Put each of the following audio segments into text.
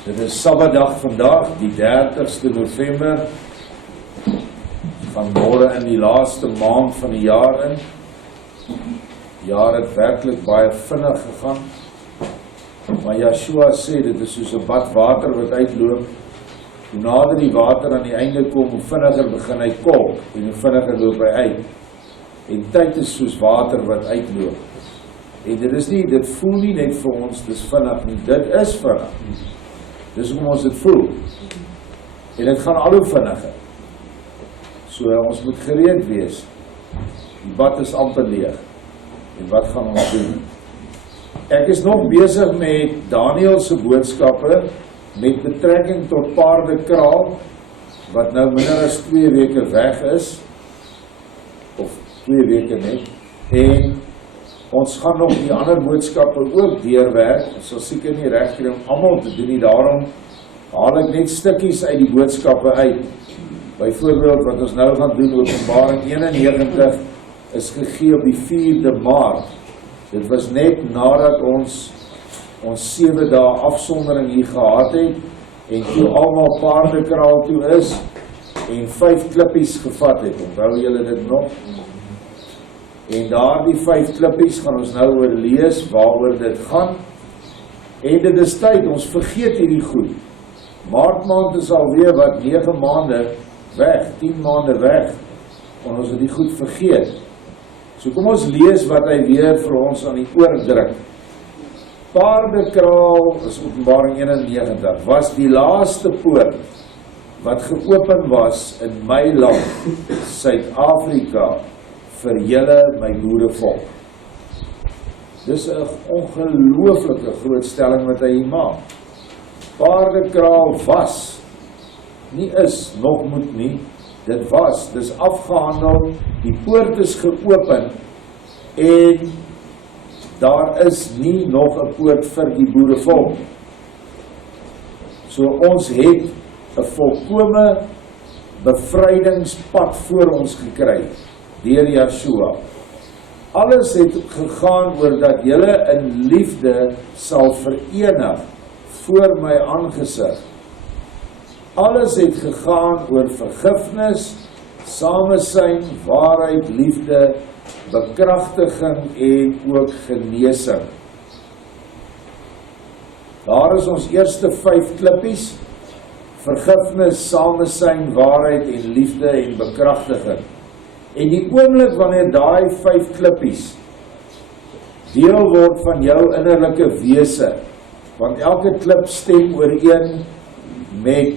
Dit is Sabbatdag vandag, die 30ste November. Van môre in die laaste maand van die jaar in. Die jaar het werklik baie vinnig gegaan. Maar Yeshua sê, dit is soos 'n bad water wat uitloop. Hoe nader die water aan die einde kom, hoe vinniger begin hy kolk en hoe vinniger loop hy uit. En tyd is soos water wat uitloop. En dit voel nie net vir ons, dis vinnig nie, dit is vinnig. Dis hoe ons dit voel. En dit gaan al hoe vinniger. So ons moet gereed wees. Die bad is amper leeg. En wat gaan ons doen? Ek is nog besig met Daniel se boodskappe met betrekking tot Paardekraal, wat nou minder as 2 weke weg is, of 2 weke net, en ons gaan nog die ander boodskappe ook deurwerk. Ons sal seker nie reg kry om almal te doen nie, daarom haal ek net stukkies uit die boodskappe uit. Byvoorbeeld wat ons nou gaan doen, Openbaring 91, is gegee op die 4de Maart. Dit was net nadat ons 7 dae afsondering hier gehad het, en toe almal Paardekraal toe is, en 5 klippies gevat het. Onthou julle dit nog? En daardie 5 klippies gaan ons nou oor lees, waaroor dit gaan. En dit is tyd, ons vergeet hierdie goed. Maart maand is alweer wat 9 maande weg, 10 maande weg, en ons het die goed vergeet. So kom ons lees wat hy weer vir ons aan die oor druk. Paardekraal, is Openbaring 91, was die laaste poort wat geopen was in my land, Suid-Afrika, vir julle, my boervolk. Dis 'n ongelooflike groot stelling wat hy hier maak. Paardekraal was, nie is, nog moet nie, dit was, dis afgehandel, die poort is geopen, en daar is nie nog 'n poort vir die boervolk. So ons het 'n volkome bevrydingspad voor ons gekry, deur Yeshua. Alles het gegaan oor dat julle in liefde sal verenig voor my aangesig. Alles het gegaan oor vergifnis, samesyn, waarheid, liefde, bekragtiging en ook genesing. Daar is ons eerste 5 klippies: vergifnis, samesyn, waarheid en liefde en bekragtiging. En die oomblik wanneer daai 5 klippies deel word van jou innerlike wese, want elke klip stem ooreen met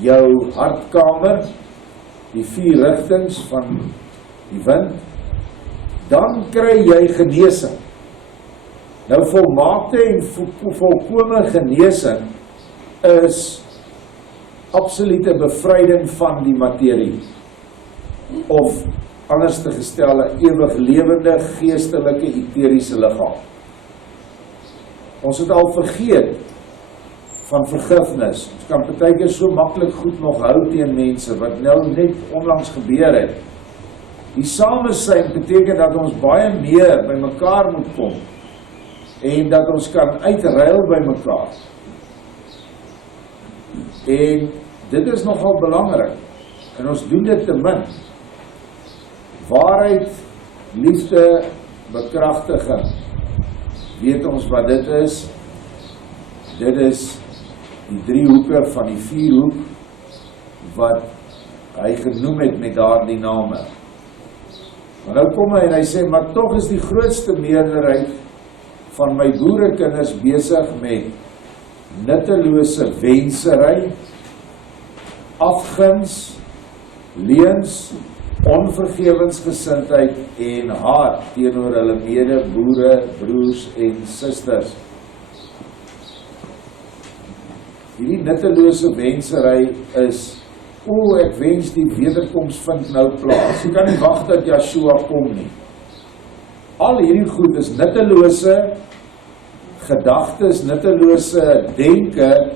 jou hartkamer, die 4 rigtings van die wind, dan kry jy genesing. Nou volmaakte en volkome genesing is absolute bevryding van die materie, of anders te gestel, 'n ewig lewende, geestelike, eteriese liggaam. Ons het al vergeet van vergifnis. Ons kan partykeer so maklik goed nog hou teen mense, wat nou net onlangs gebeur het. Die samesyn beteken dat ons baie meer by mekaar moet kom, en dat ons kan uitruil by mekaar. En dit is nogal belangrik, en ons doen dit te min. Waarheid, liefde, bekragtiging. Weet ons wat dit is? Dit is die 3 hoeke van die 4 hoek, wat hy genoem het met daardie name. Maar nou kom hy en hy sê, maar tog is die grootste meerderheid van my boerekinders besig met nuttelose wensery, afguns, leuns, onvergewensgesindheid en haat teenoor hulle mede boere, broers en susters. Hierdie nuttelose wensery is, ek wens die wederkoms vind nou plaas. Jy kan nie wag dat Yeshua kom nie. Al hierdie goed is nuttelose gedagtes, nuttelose denke,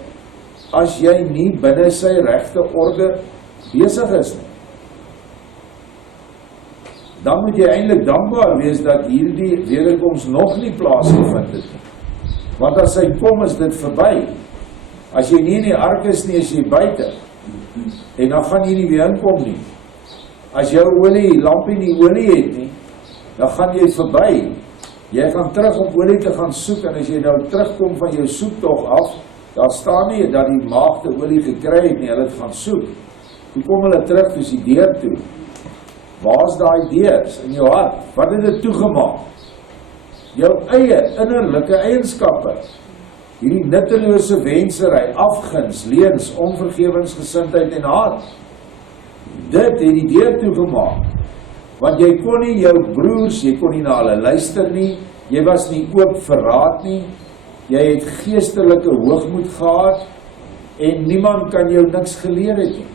as jy nie binne sy regte orde besig is nie. Dan moet jy eintlik dankbaar wees dat hierdie wederkoms nog nie plaasgevind het nie. Want as hy kom, is dit verby. As jy nie in die ark is nie, is jy buite. En dan gaan jy nie weer inkom nie. As jou lampie nie olie het nie, dan gaan jy verby. Jy gaan terug om olie te gaan soek, en as jy nou terugkom van jou soektog af, daar staan nie dat die maagde olie gekry het nie, hulle het gaan soek. Toe kom hulle terug, dus die deur toe. Waar is daai deurs in jou hart? Wat het dit toegemaak? Jou eie innerlike eienskappe. Hierdie nuttelose wensery, afguns, leens, onvergewensgesindheid en haat. Dit het die deur toegemaak. Want jy kon nie jou broers, jy kon nie na hulle luister nie, jy was nie oop vir raad nie, jy het geestelike hoogmoed gehad, en niemand kan jou niks geleer het nie.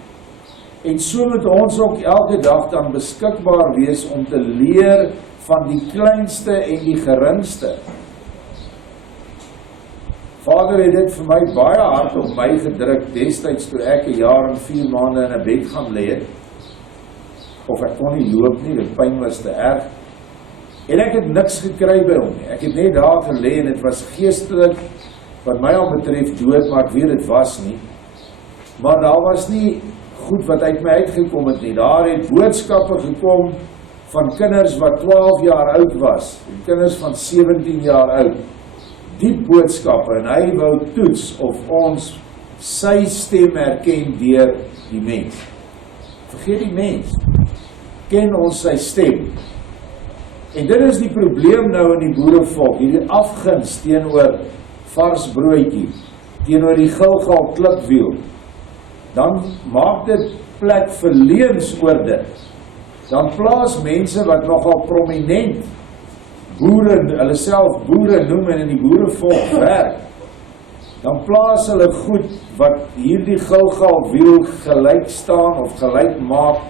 En so moet ons ook elke dag dan beskikbaar wees om te leer van die kleinste en die geringste. Vader het dit vir my baie hard op my gedruk, destyds toe ek 1 jaar en 4 maande in 'n bed gaan lê het, of ek kon nie loop nie, die pyn was te erg, en ek het niks gekry by hom nie. Ek het net daar gelê en het was geestelik, wat my al betref dood, maar ek weet het was nie. Maar daar was nie goed wat uit my uitgekom het nie. Daar het boodskappe gekom van kinders wat 12 jaar oud was, en kinders van 17 jaar oud. Diep boodskappe, en hy wou toets of ons sy stem herken deur die mens. Vergeet die mens, ken ons sy stem. En dit is die probleem nou in die boerevolk, hierdie afguns teenoor vars broodjie, teenoor die Gilgal klipwiel. Dan maak dit plek vir leuns oor dit. Dan plaas mense wat nogal prominent boere, hulle self boere noem en in die boerevolk werk, dan plaas hulle goed wat hierdie Gilgal wiel gelyk staan of gelyk maak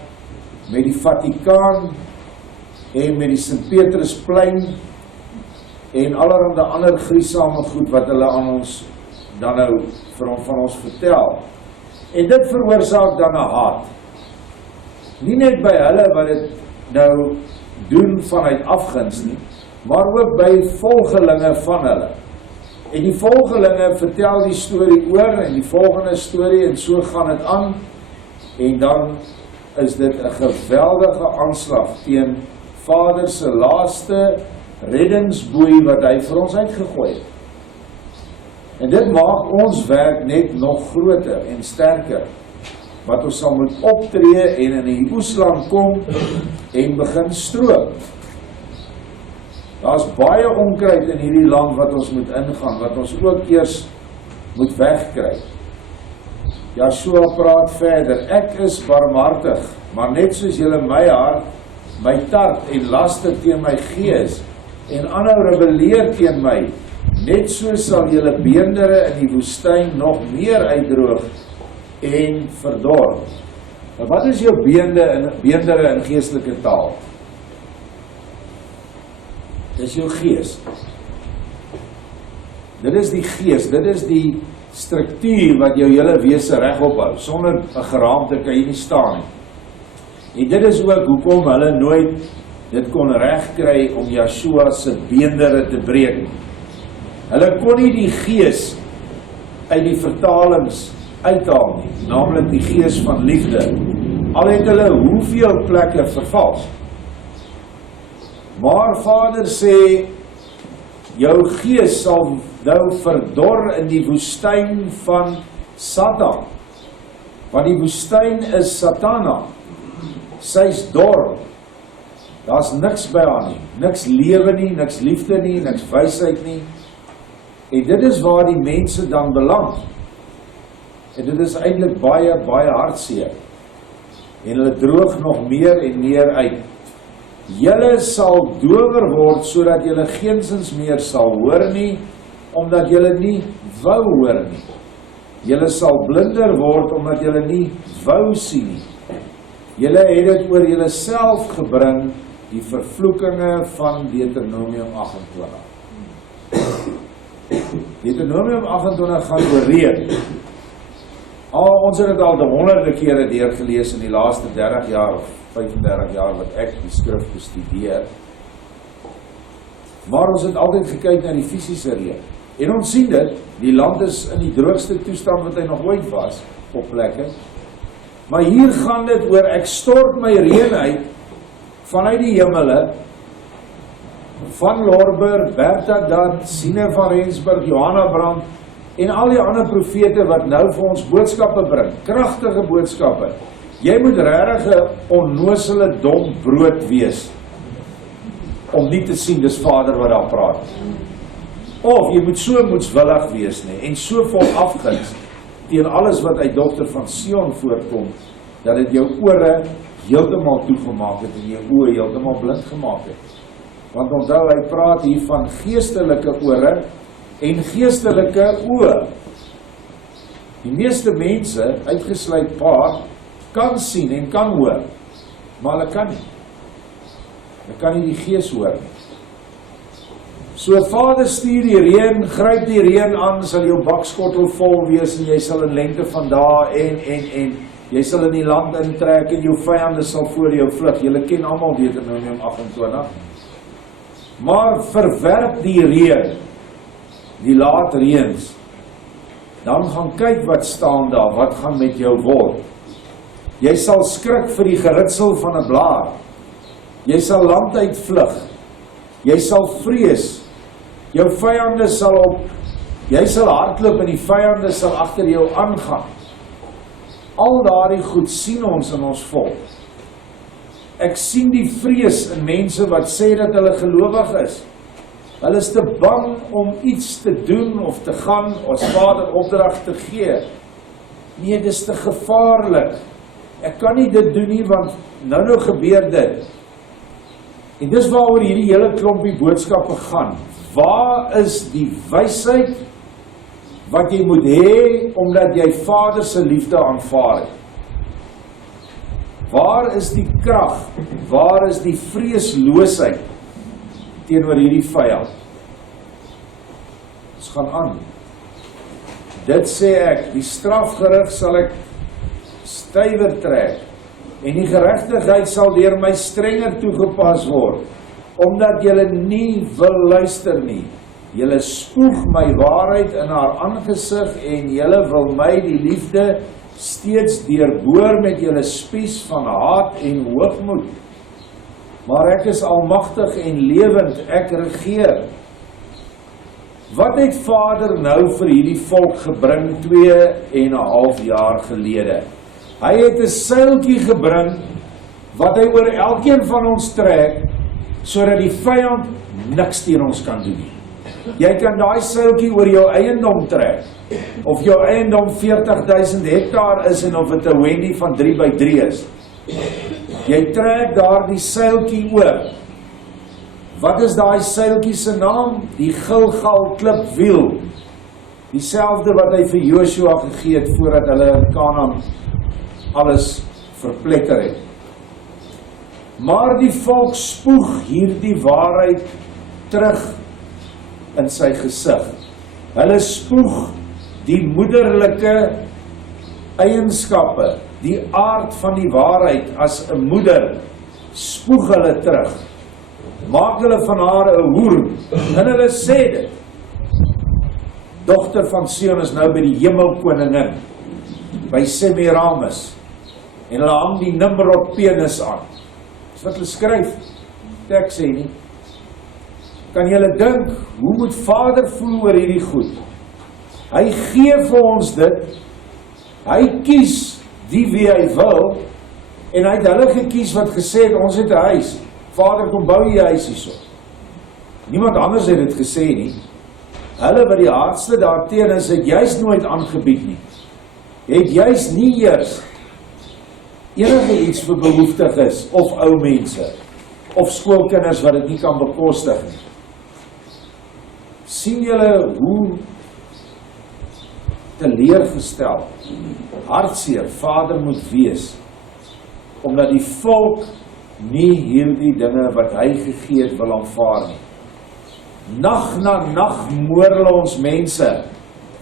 met die Vatikaan en met die Sint-Petrusplein en allerhande ander griesame goed wat hulle aan ons dan nou van ons vertel. En dit veroorsaak dan 'n haat. Nie net by hulle wat dit nou doen vanuit afguns nie, maar ook by volgelinge van hulle. En die volgelinge vertel die storie oor en die volgende storie en so gaan dit aan. En dan is dit 'n geweldige aanslag teen Vader se laaste reddingsboei wat hy vir ons uitgegooi het. En dit maak ons werk net nog groter en sterker. Wat ons sal moet optree en in die oesland kom en begin stroop. Daar is baie onkruid in hierdie land wat ons moet ingaan, wat ons ook eers moet wegkry. Joshua praat verder, ek is barmhartig, maar net soos julle my hart, my tart en laster teen my gees, en aanhou rebelleer teen my, net so sal julle beendere in die woestyn nog meer uitdroog en verdor. Nou, wat is jou beendere in geestelike taal? Dis jou gees. Dit is die gees, dit is die struktuur wat jou hele wese regop hou. Sonder 'n geraamte kan jy nie staan nie. En dit is ook hoekom hulle nooit dit kon regkry om Joshua se beendere te breek. Hulle kon nie die gees uit die vertalings uithaal nie, naamlik die gees van liefde. Al het hulle hoeveel plekke vervals. Maar Vader sê, jou gees sal nou verdor in die woestyn van Satan. Want die woestyn is Satana. Sy's dor. Daar's niks by haar nie. Niks lewe nie, niks liefde nie, niks wysheid nie. En dit is waar die mense dan beland. En dit is eintlik baie, baie hartseer. En hulle droog nog meer en meer uit. Julle sal dower word, sodat julle geensins meer sal hoor nie, omdat julle nie wou hoor nie. Julle sal blinder word, omdat julle nie wou sien nie. Julle het dit oor julle self gebring, die vervloekinge van Deuteronomium 28. Deuteronomium 28 gaan oor reën. Ons het dit al de honderde kere deurgelees in die laaste 30 jaar of 35 jaar wat ek die skrif bestudeer. Maar ons het altyd gekyk na die fisiese reën. En ons sien dit, die land is in die droogste toestand wat hy nog ooit was, op plekke. Maar hier gaan dit oor, ek stort my reën uit, vanuit die hemele, van Lorber, Bertha Dan, Sine van Rensburg, Johanna Brand, en al die ander profete wat nou vir ons boodskappe bring, kragtige boodskappe. Jy moet regtig 'n onnozele dom brood wees, om nie te sien, dis Vader wat daar praat. Of jy moet so moedswillig wees nie, en so vol afguns, teen alles wat uit dogter van Sion voorkom, dat dit jou ore heeltemal toegemaak het, en jou oë heeltemal blind gemaak het. Want onthou, hy praat hier van geestelike ore, en geestelike oë. Die meeste mense, uitgesluit Paar, kan sien en kan hoor, maar hulle kan nie. Hulle kan nie die gees hoor nie. So Vader stuur die reën, gryp die reën aan, sal jou bakskottel vol wees, en jy sal in lengte van dae, en jy sal in die land intrek, en jou vyande sal voor jou vlug. Julle ken almal Deuteronomium 28. Maar verwerp die reën, die laat reëns, dan gaan kyk wat staan daar, wat gaan met jou word. Jy sal skrik vir die geritsel van 'n blaar, jy sal land uitvlug, jy sal vrees, jou vyande sal jy sal hardloop en die vyande sal agter jou aangaan. Al daardie goed sien ons in ons volk. Ek sien die vrees in mense wat sê dat hulle gelowig is. Hulle is te bang om iets te doen of te gaan, as Vader opdrag te gee. Nee, dit is te gevaarlik. Ek kan nie dit doen nie, want nou gebeur dit. En dis waaroor hierdie hele klompie boodskappe gaan. Waar is die wysheid wat jy moet hê, omdat jy Vader se liefde aanvaar het? Waar is die krag? Waar is die vreesloosheid teenoor hierdie vyand? Ons gaan aan. Dit sê ek, die strafgerig sal ek stywer trek, en die geregtigheid sal deur my strenger toegepas word, omdat julle nie wil luister nie. Julle spoeg my waarheid in haar aangesig, en julle wil my die liefde steeds deurboor met julle spies van haat en hoogmoed. Maar ek is almagtig en lewend, ek regeer. Wat het Vader nou vir hierdie volk gebring 2,5 jaar gelede? Hy het 'n seiltjie gebring, wat hy oor elkeen van ons trek, sodat die vyand niks teen ons kan doen nie. Jy kan daai seiltjie oor jou eiendom trek, of jou eiendom 40.000 hektaar is, en of dit 'n Wendy van 3x3 is. Jy trek daar die seiltjie oor. Wat is daai seiltjie se naam? Die Gilgal klipwiel. Dieselfde wat hy vir Joshua gegee het, voordat hulle in Kanaan alles verpletter het. Maar die volk spoeg hierdie waarheid terug in sy gesig. Hulle spoeg die moederlike eienskappe, die aard van die waarheid as 'n moeder, spoeg hulle terug. Maak hulle van haar 'n hoer, en hulle sê dit. Dogter van Sion is nou by die hemelkoningin, by Semiramis, en hulle hang die Nimrod penis aan. Dis wat hulle skryf, ek sê nie. Kan julle dink, hoe moet Vader voel oor hierdie goed? Hy gee vir ons dit, hy kies die wie hy wil, en hy het hulle gekies wat gesê het, ons het 'n huis. Vader, kom bou jy huis hierso. Niemand anders het dit gesê nie. Hulle wat die hardste daarteen is, het juist nooit aangebied nie. Het juist nie eers enige iets vir behoeftiges, of ou mense, of skoolkinders wat dit nie kan bekostig nie. Sien julle hoe teleurgestel, hartseer Vader moet wees, omdat die volk nie hierdie dinge wat hy gegee het wil aanvaar nie. Nag na nag moor hulle ons mense,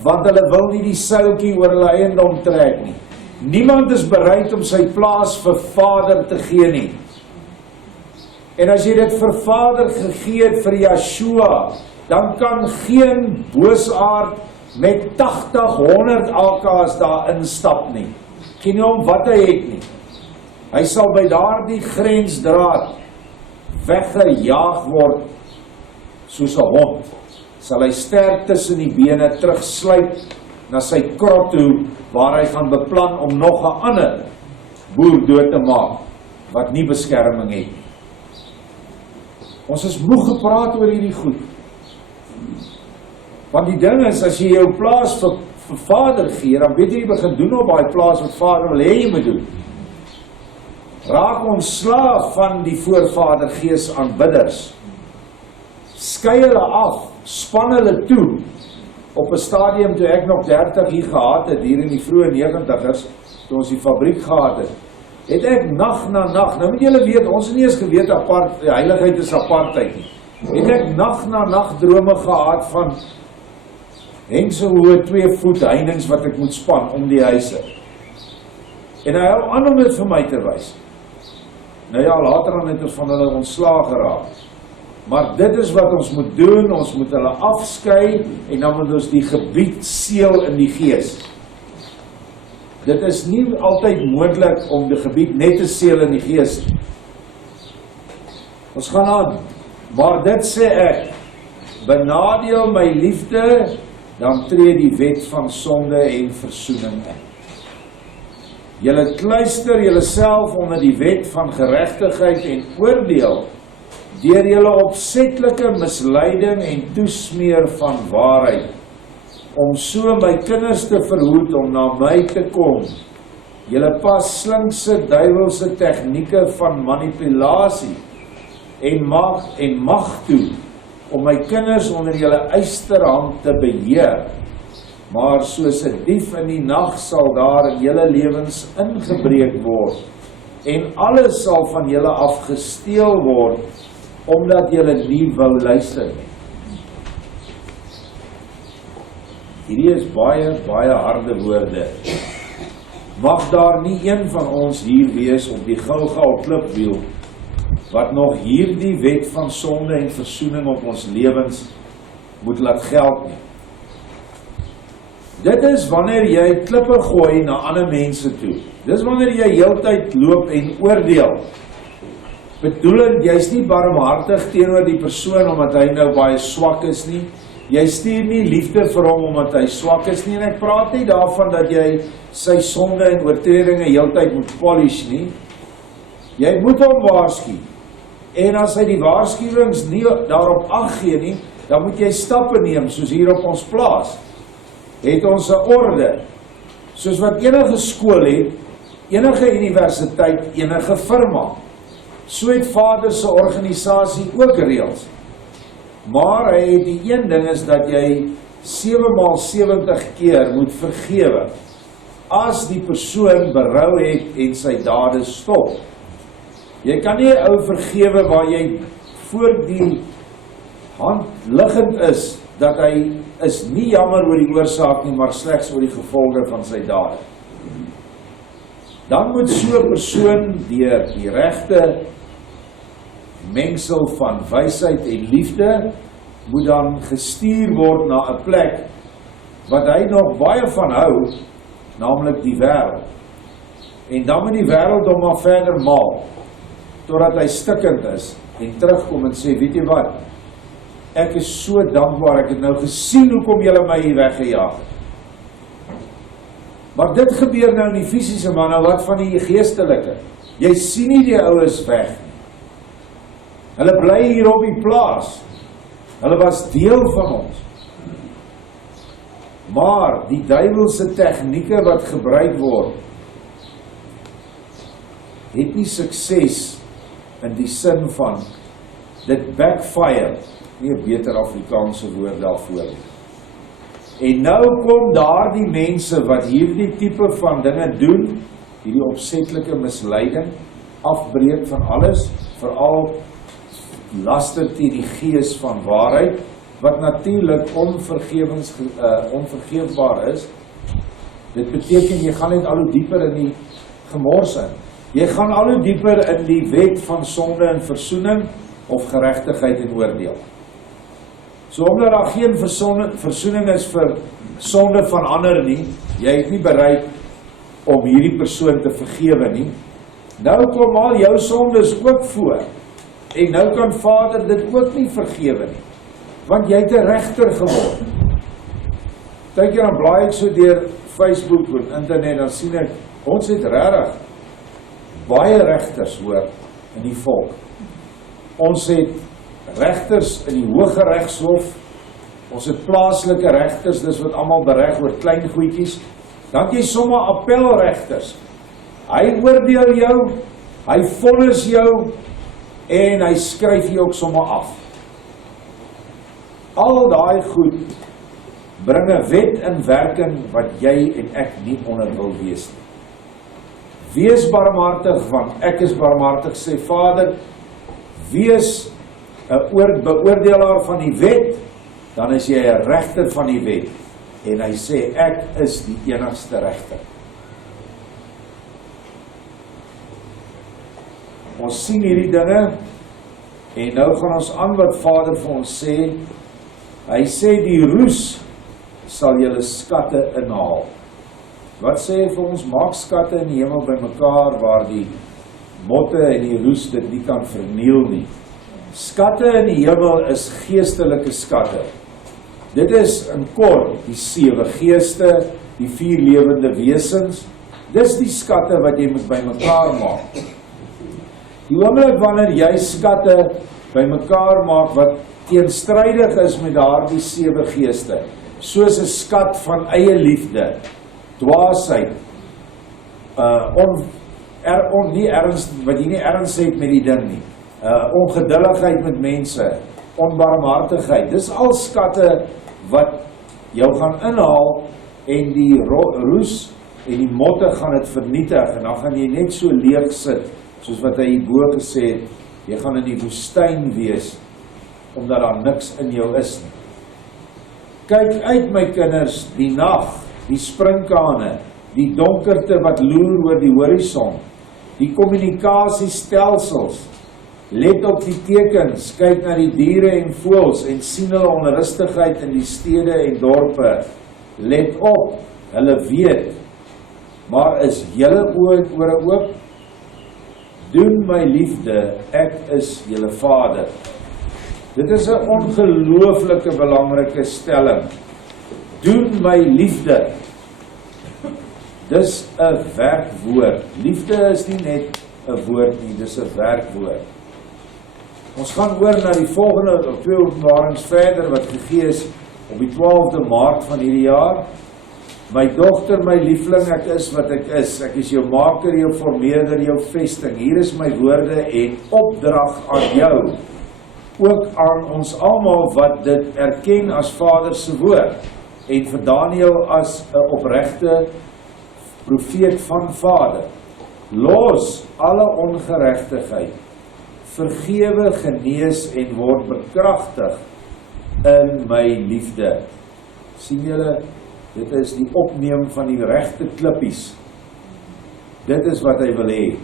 want hulle wil nie die seiltjie oor hulle eiendom trek nie. Niemand is bereid om sy plaas vir Vader te gee nie. En as jy dit vir Vader gegee het vir Yeshua, dan kan geen boosaard met 80, 100 AK's daar instap nie. Ken nie om wat hy het nie. Hy sal by daardie grensdraad weggejaag word soos 'n hond. Sal hy sterk tussen die bene terugsluip na sy krot toe, waar hy gaan beplan om nog 'n ander boer dood te maak, wat nie beskerming het nie. Ons is moeg gepraat oor hierdie goed. Want die ding is, as jy jou plaas vir Vader gee, dan weet jy begin doen op daai plaas wat Vader wil hê jy moet doen. Raak ontslaaf van die voorvadergees aanbidders. Skei hulle af, span hulle toe. Op 'n stadium toe ek nog 30 hier gehad het, hier in die vroeë 90's, toe ons die fabriek gehad het ek nag na nag, nou moet julle weet, ons het nie eens geweet die heiligheid is apartheid nie. Het ek nag na nag drome gehad van hengse hoë 2 voet heininge wat ek moet span om die huise. En hy hou aan om dit vir my te wys. Nou ja, later dan het ons van hulle ontslae geraak. Maar dit is wat ons moet doen, ons moet hulle afskei en dan moet ons die gebied seël in die gees. Dit is nie altyd moontlik om die gebied net te seël in die gees. Ons gaan aan, maar dit sê ek, benadeel my liefde, dan tree die wet van sonde en versoening in. Julle kluister julleself onder die wet van geregtigheid en oordeel, deur julle opsetlike misleiding en toesmeer van waarheid, om so my kinders te verhoed om na my te kom. Julle pas slinkse duiwelse tegnieke van manipulasie en mag toe, om my kinders onder julle eysterhand te beheer. Maar soos 'n dief in die nag sal daar in julle lewens ingebreek word, en alles sal van julle afgesteel word, omdat julle nie wou luister nie. Hierdie is baie harde woorde. Mag daar nie een van ons hier wees op die Gilgal klipwiel, wat nog hierdie wet van sonde en versoening op ons lewens moet laat geld nie. Dit is wanneer jy klippe gooi na ander mense toe. Dis wanneer jy heeltyd loop en oordeel. Bedoelend, jy's nie barmhartig teenoor die persoon omdat hy nou baie swak is nie. Jy stuur nie liefde vir hom omdat hy swak is nie, en ek praat nie daarvan dat jy sy sonde en oortredinge heeltyd moet polish nie. Jy moet hom waarsku. En as hy die waarskuwings nie daarop ag gee nie, dan moet jy stappe neem, soos hier op ons plaas. Het ons 'n orde, soos wat enige skool het, enige universiteit, enige firma. So het Vader se organisasie ook reëls. Maar hy het die een ding is dat jy 7x70 keer moet vergewe, as die persoon berou het en sy dade stop. Jy kan nie 'n ou vergewe waar jy voor die hand liggend is, dat hy is nie jammer oor die oorsaak nie, maar slegs oor die gevolge van sy dade. Dan moet so 'n persoon deur die regte mengsel van wysheid en liefde, moet dan gestuur word na 'n plek wat hy nog baie van hou, naamlik die wêreld. En dan moet die wêreld hom maar verder maal, totdat hy stikkend is, en terugkom en sê, weet jy wat, ek is so dankbaar, ek het nou gesien hoekom julle my hier weggejaag het. Maar dit gebeur nou in die fisiese man, nou wat van die geestelike? Jy sien nie die oues weg nie. Hulle bly hier op die plaas. Hulle was deel van ons. Maar die duiwelse tegnieke wat gebruik word, het nie sukses in die sin van dit backfire, nie 'n beter Afrikaanse woord daarvoor nie. En nou kom daar die mense wat hierdie tipe van dinge doen, hierdie opsetlike misleiding, afbreek van alles, veral laster teen die gees van waarheid, wat natuurlik onvergeefbaar is. Dit beteken, jy gaan net al hoe dieper in die gemors in. Jy gaan al hoe dieper in die wet van sonde en versoening, of geregtigheid en oordeel. So omdat daar geen versoening is vir sonde van ander nie, jy het nie bereid om hierdie persoon te vergewe nie, nou kom al jou sondes ook voor, en nou kan Vader dit ook nie vergewe nie, want jy het 'n regter geword. Kyk jy dan blaai ek so deur Facebook en internet, dan sien ek, ons het regtig baie regters hoor in die volk. Ons het regters in die Hooggeregshof, ons het plaaslike regters, dis wat almal bereg oor klein goedjies, dan het jy somme appelregters. Hy oordeel jou, hy vonnis jou, en hy skryf jou ook somme af. Al daai goed bring 'n wet in werking wat jy en ek nie onder wil wees nie. Wees barmhartig, want ek is barmhartig, sê Vader. Wees 'n beoordelaar van die wet, dan is jy 'n regter van die wet. En hy sê, ek is die enigste regter. Ons sien hierdie dinge, en nou gaan ons aan wat Vader vir ons sê. Hy sê, die roes sal julle skatte inhaal. Wat sê hy vir ons? Maak skatte in die hemel bymekaar, waar die motte en die roes dit nie kan verniel nie. Skatte in die hemel is geestelike skatte. Dit is in kort die 7 geeste, die 4 lewende wesens. Dis die skatte wat jy moet bymekaar maak. Die oomblik wanneer jy skatte bymekaar maak wat teenstrydig is met daardie 7 geeste, soos 'n skat van eie liefde, dwaasheid, wat jy nie erns het met die ding nie, ongeduldigheid met mense, onbarmhartigheid, dis al skatte wat jou gaan inhaal, en die roes en die motte gaan dit vernietig, en dan gaan jy net so leeg sit, soos wat hy hierbo gesê het, jy gaan in die woestyn wees, omdat daar niks in jou is nie. Kyk uit my kinders, die nag, die sprinkane, die donkerte wat loer oor die horison, die kommunikasiestelsels, let op die tekens, kyk na die diere en voëls, en sien hulle onrustigheid in die stede en dorpe, let op, hulle weet, maar is julle ore oop? Doen my liefde, ek is julle Vader. Dit is 'n ongelooflike belangrike stelling. Doen my liefde. Dis 'n werkwoord. Liefde is nie net 'n woord nie, dis 'n werkwoord. Ons gaan oor na die volgende 2 openbarings verder wat gegee is op die 12de Maart van hierdie jaar. My dogter, my liefling, ek is wat ek is. Ek is jou maker, jou vormeerder, jou vesting. Hier is my woorde en opdrag aan jou. Ook aan ons almal wat dit erken as Vader se woord. En vir Daniël as 'n opregte profeet van Vader. Los alle ongeregtigheid. Vergewe, genees en word bekragtig in my liefde. Sien julle? Dit is die opneem van die regte klippies. Dit is wat hy wil hê.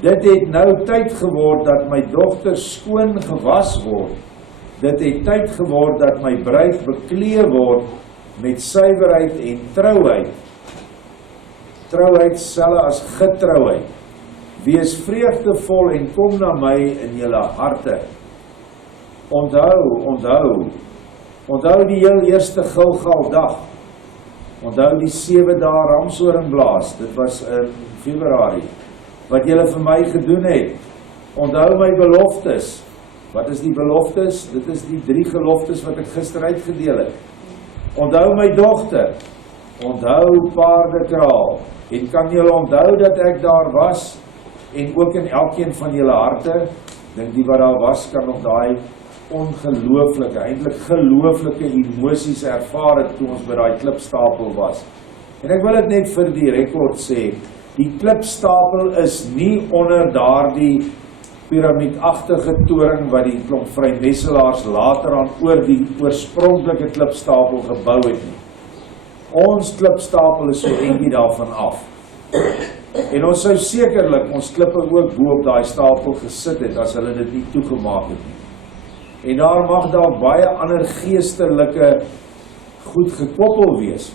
Dit het nou tyd geword dat my dogter skoon gewas word. Dit het tyd geword dat my bruid beklee word met suiwerheid en trouheid. Trouheid selfs as getrouheid. Wees vreugdevol en kom na my in julle harte. Onthou die heel eerste Gilgaldag. Onthou die 7 dae ramshoringblaas, dit was in Februarie, wat julle vir my gedoen het. Onthou my beloftes. Wat is die beloftes? Dit is die 3 geloftes wat ek gister uitgedeel het. Onthou my dogter. Onthou Paardekraal. En kan julle onthou dat ek daar was? En ook in elkeen van julle harte, dink die wat daar was, kan nog daai ongelooflike, eintlik gelooflike emosies ervaar het toe ons by daai klipstapel was. En ek wil dit net vir die rekord sê, die klipstapel is nie onder daardie piramiedagtige toring wat die klomp vrymesselaars later aan oor die oorspronklike klipstapel gebou het nie. Ons klipstapel is so eentjie daarvan af. En ons sou sekerlik ons klippe ook bo op daai stapel gesit het as hulle dit nie toegemaak het nie. En daar mag daar baie ander geestelike goed gekoppel wees.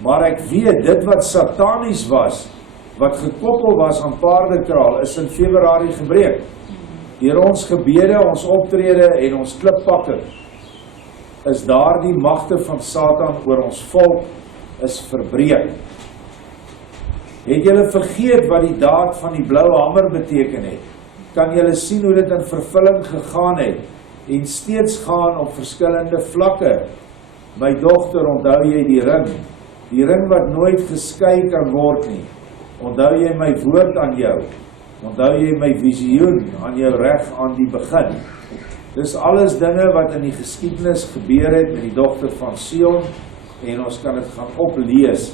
Maar ek weet, dit wat satanies was, wat gekoppel was aan Paardekraal, is in Februarie gebreek. Deur ons gebede, ons optrede en ons klippakke, is daar die magte van Satan oor ons volk, is verbreek. Het julle vergeet wat die daad van die blou hamer beteken het? Kan julle sien hoe dit in vervulling gegaan het, en steeds gaan op verskillende vlakke? My dogter, onthou jy die ring wat nooit geskei kan word nie. Onthou jy my woord aan jou, onthou jy my visioen aan jou reg aan die begin. Dis alles dinge wat in die geskiedenis gebeur het met die dogter van Sion, en ons kan dit gaan oplees.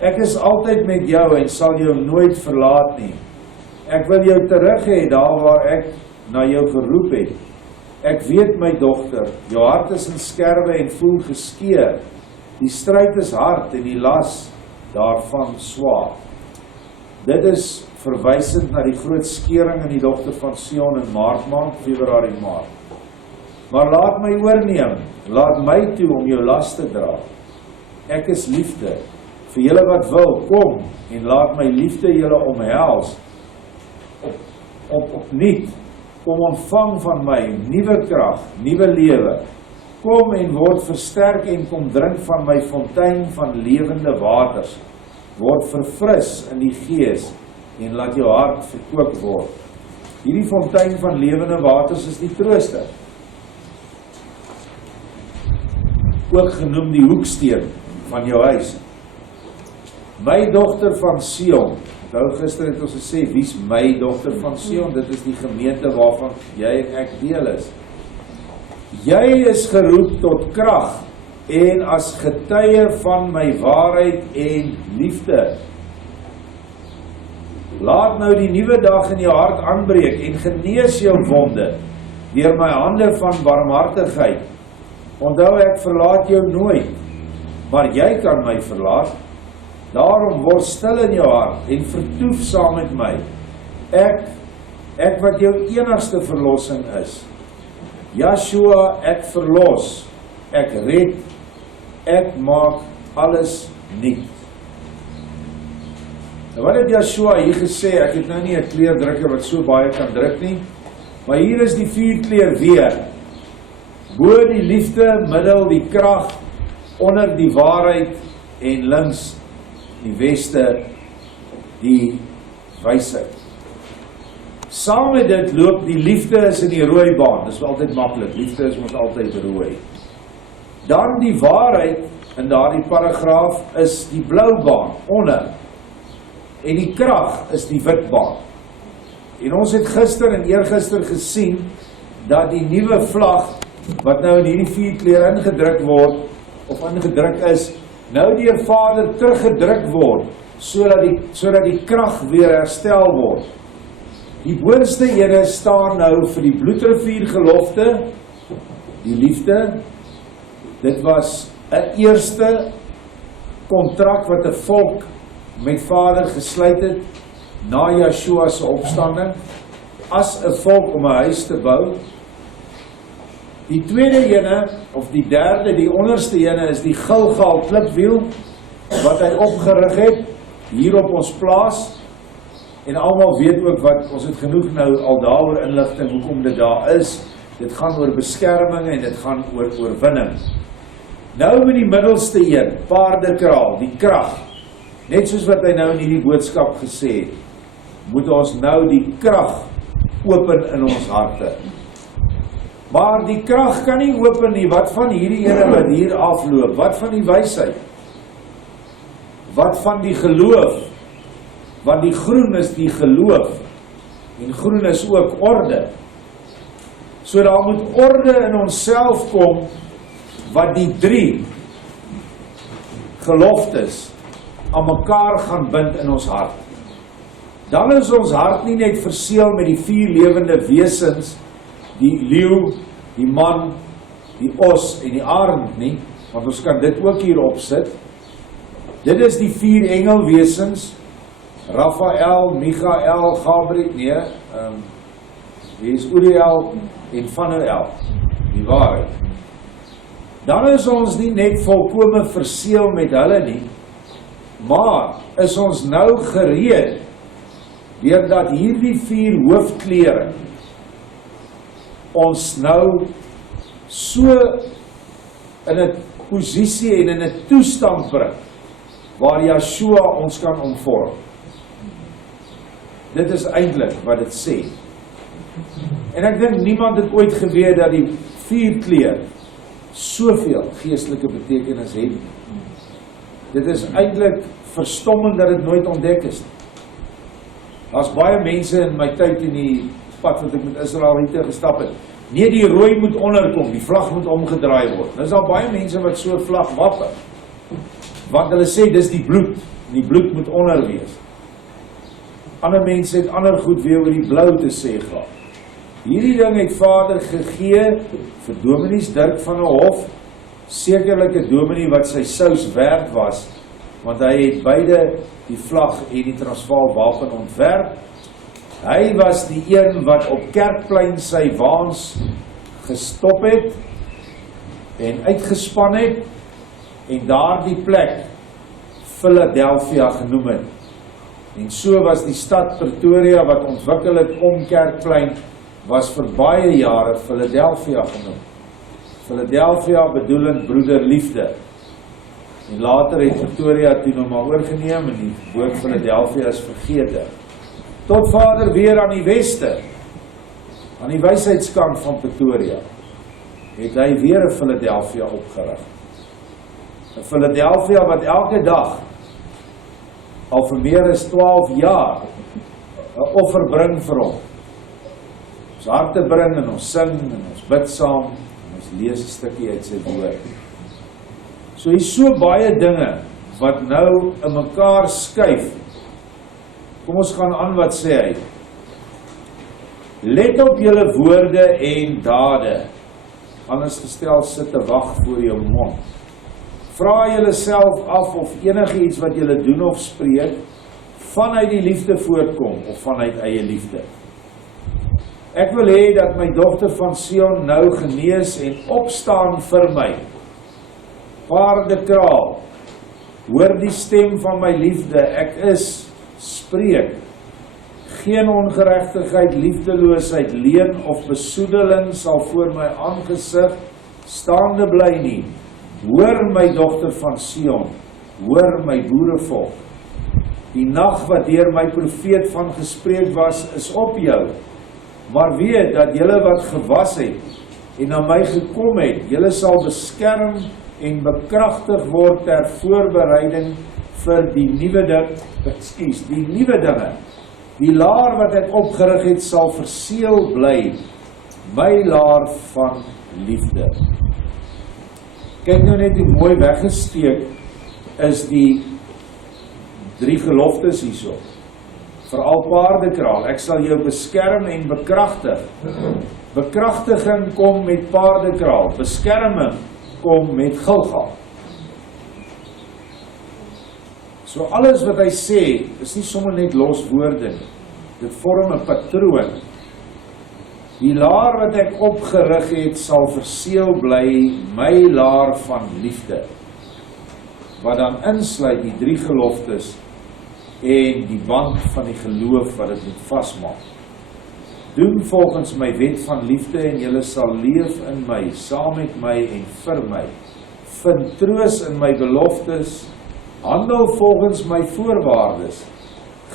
Ek is altyd met jou en sal jou nooit verlaat nie. Ek wil jou terug hê daar waar ek na jou geroep het. Ek weet my dogter, jou hart is in skerwe en voel geskeur. Die stryd is hard en die las daarvan swaar. Dit is verwysend na die groot skering in die dogter van Sion in Maart maand, Februarie maand. Maar laat my oorneem, laat my toe om jou las te dra. Ek is liefde, vir julle wat wil, kom en laat my liefde julle omhels. Opnuut, kom ontvang van my nuwe krag, nuwe lewe. Kom en word versterk en kom drink van my fontein van lewende waters. Word verfris in die gees en laat jou hart verkoop word. Hierdie fontein van lewende waters is die trooster. Ook genoem die hoeksteen van jou huis. My dogter van Sion. Nou gister het ons gesê, wie is my dogter van Sion? Dit is die gemeente waarvan jy en ek deel is. Jy is geroep tot krag en as getuie van my waarheid en liefde. Laat nou die nuwe dag in jou hart aanbreek en genees jou wonde deur my hande van barmhartigheid. Onthou, ek verlaat jou nooit, maar jy kan my verlaat. Daarom word stil in jou hart en vertoef saam met my. Ek wat jou enigste verlossing is. Yeshua, ek verlos, ek red, ek maak alles nuut. Nou wat het Yeshua hier gesê? Ek het nou nie 'n kleurdrukker wat so baie kan druk nie, maar hier is die 4 kleur weer. Bo die liefde, middel die krag, onder die waarheid en links die weste die wysheid. Saam met dit loop die liefde is in die rooi baan. Dis altyd maklik. Liefde is mos altyd rooi. Dan die waarheid in daardie paragraaf is die blou baan onder. En die krag is die wit baan. En ons het gister en eergister gesien dat die nuwe vlag wat nou in hierdie 4 kleure ingedruk word of ingedruk is, nou deur Vader teruggedruk word sodat die krag weer herstel word. Die boonste ene staan nou vir die Boervolk gelofte, die liefde. Dit was 'n eerste kontrak wat 'n volk met Vader gesluit het na Yeshua se opstanding as 'n volk om 'n huis te bou. Die tweede ene, of die derde, die onderste ene is die Gilgal klipwiel wat hy opgerig het hier op ons plaas. En almal weet ook wat, ons het genoeg nou al daaroor inligting hoekom dit daar is. Dit gaan oor beskerming en dit gaan oor oorwinning. Nou met die middelste een, Paardekraal, die krag. Net soos wat hy nou in hierdie boodskap gesê het, moet ons nou die krag open in ons harte. Maar die krag kan nie open nie. Wat van hierdie ene wat hier afloop? Wat van die wysheid? Wat van die geloof? Want die groen is die geloof. En groen is ook orde. So daar moet orde in onsself kom wat die 3 geloftes aan mekaar gaan bind in ons hart. Dan is ons hart nie net verseël met die 4 lewende wesens, die leeu, die man, die os en die arend nie, want ons kan dit ook hier opsit. Dit is die 4 engelwesens, Raphael, Michael, Gabriel, wie is Uriel en Vanuel. die waarheid. Dan is ons nie net volkome verseël met hulle nie, maar is ons nou gereed, deurdat hierdie 4 hoofklere ons nou so in 'n posisie en in 'n toestand bring, waar Yeshua ons kan omvorm. Dit is eintlik wat dit sê. En ek dink niemand het ooit geweet dat die 4 kleur soveel geestelike betekenis het. Dit is eintlik verstommend dat dit nooit ontdek is. Daar's baie mense in my tyd in die pad wat ek met Israeliete gestap het. Nee, die rooi moet onderkom, die vlag moet omgedraai word. Nou is daar baie mense wat so 'n vlag wapper, want hulle sê dis die bloed, die bloed moet onder wees. Ander mense het ander goed weer oor die blou te sê gehad. Hierdie ding het Vader gegee vir Dominees Dirk van 'n Hof, sekerlik 'n dominee wat sy sous werd was, want hy het beide die vlag en die Transvaal wapen ontwerp. Hy was die een wat op Kerkplein sy waans gestop het en uitgespan het en daardie plek Philadelphia genoem het. En so was die stad Pretoria wat ontwikkel het om Kerkplein, was vir baie jare Philadelphia genoem. Philadelphia bedoelend broederliefde. En later het Pretoria toe nog maar oorgeneem en die woord Philadelphia is vergete. Tot Vader weer aan die weste, aan die wysheidskant van Pretoria, het hy weer 'n Philadelphia opgerig. 'n Philadelphia wat elke dag, al vir meer as 12 jaar, 'n offer bring vir hom. Ons harte bring en ons sing en ons bid saam en ons lees 'n stukkie uit sy woord. So hier is so baie dinge wat nou in mekaar skuif. Kom ons gaan aan, wat sê hy? Let op julle woorde en dade, anders gestel sit te wag voor jou mond. Vra julle self af of enige iets wat julle doen of spreek, vanuit die liefde voortkom of vanuit eie liefde. Ek wil hê dat my dogter van Sion nou genees en opstaan vir my. Paardekraal, hoor die stem van my liefde, ek is, spreek. Geen ongeregtigheid, liefdeloosheid, leuen of besoedeling sal voor my aangesig staande bly nie. Hoor my dogter van Sion, hoor my boerevolk. Die nag wat deur my profeet van gespreek was, is op jou. Maar weet dat julle wat gewas het en na my gekom het, julle sal beskerm en bekragtig word ter voorbereiding vir die nuwe dinge. Die laar wat ek opgerig het sal verseël bly, my laar van liefde. Kyk nou net hoe mooi weggesteek is die 3 geloftes hierso. Veral Paardekraal, ek sal jou beskerm en bekragtig. Bekragtiging kom met Paardekraal, beskerming kom met Gilgal. So alles wat hy sê, is nie sommer net los woorde nie. Dit vorm 'n patroon. Die laar wat ek opgerig het, sal verseël bly, my laar van liefde. Wat dan insluit die 3 geloftes en die band van die geloof wat dit moet vasmaak. Doen volgens my wet van liefde en julle sal leef in my, saam met my en vir my. Vind troos in my beloftes, handel volgens my voorwaardes.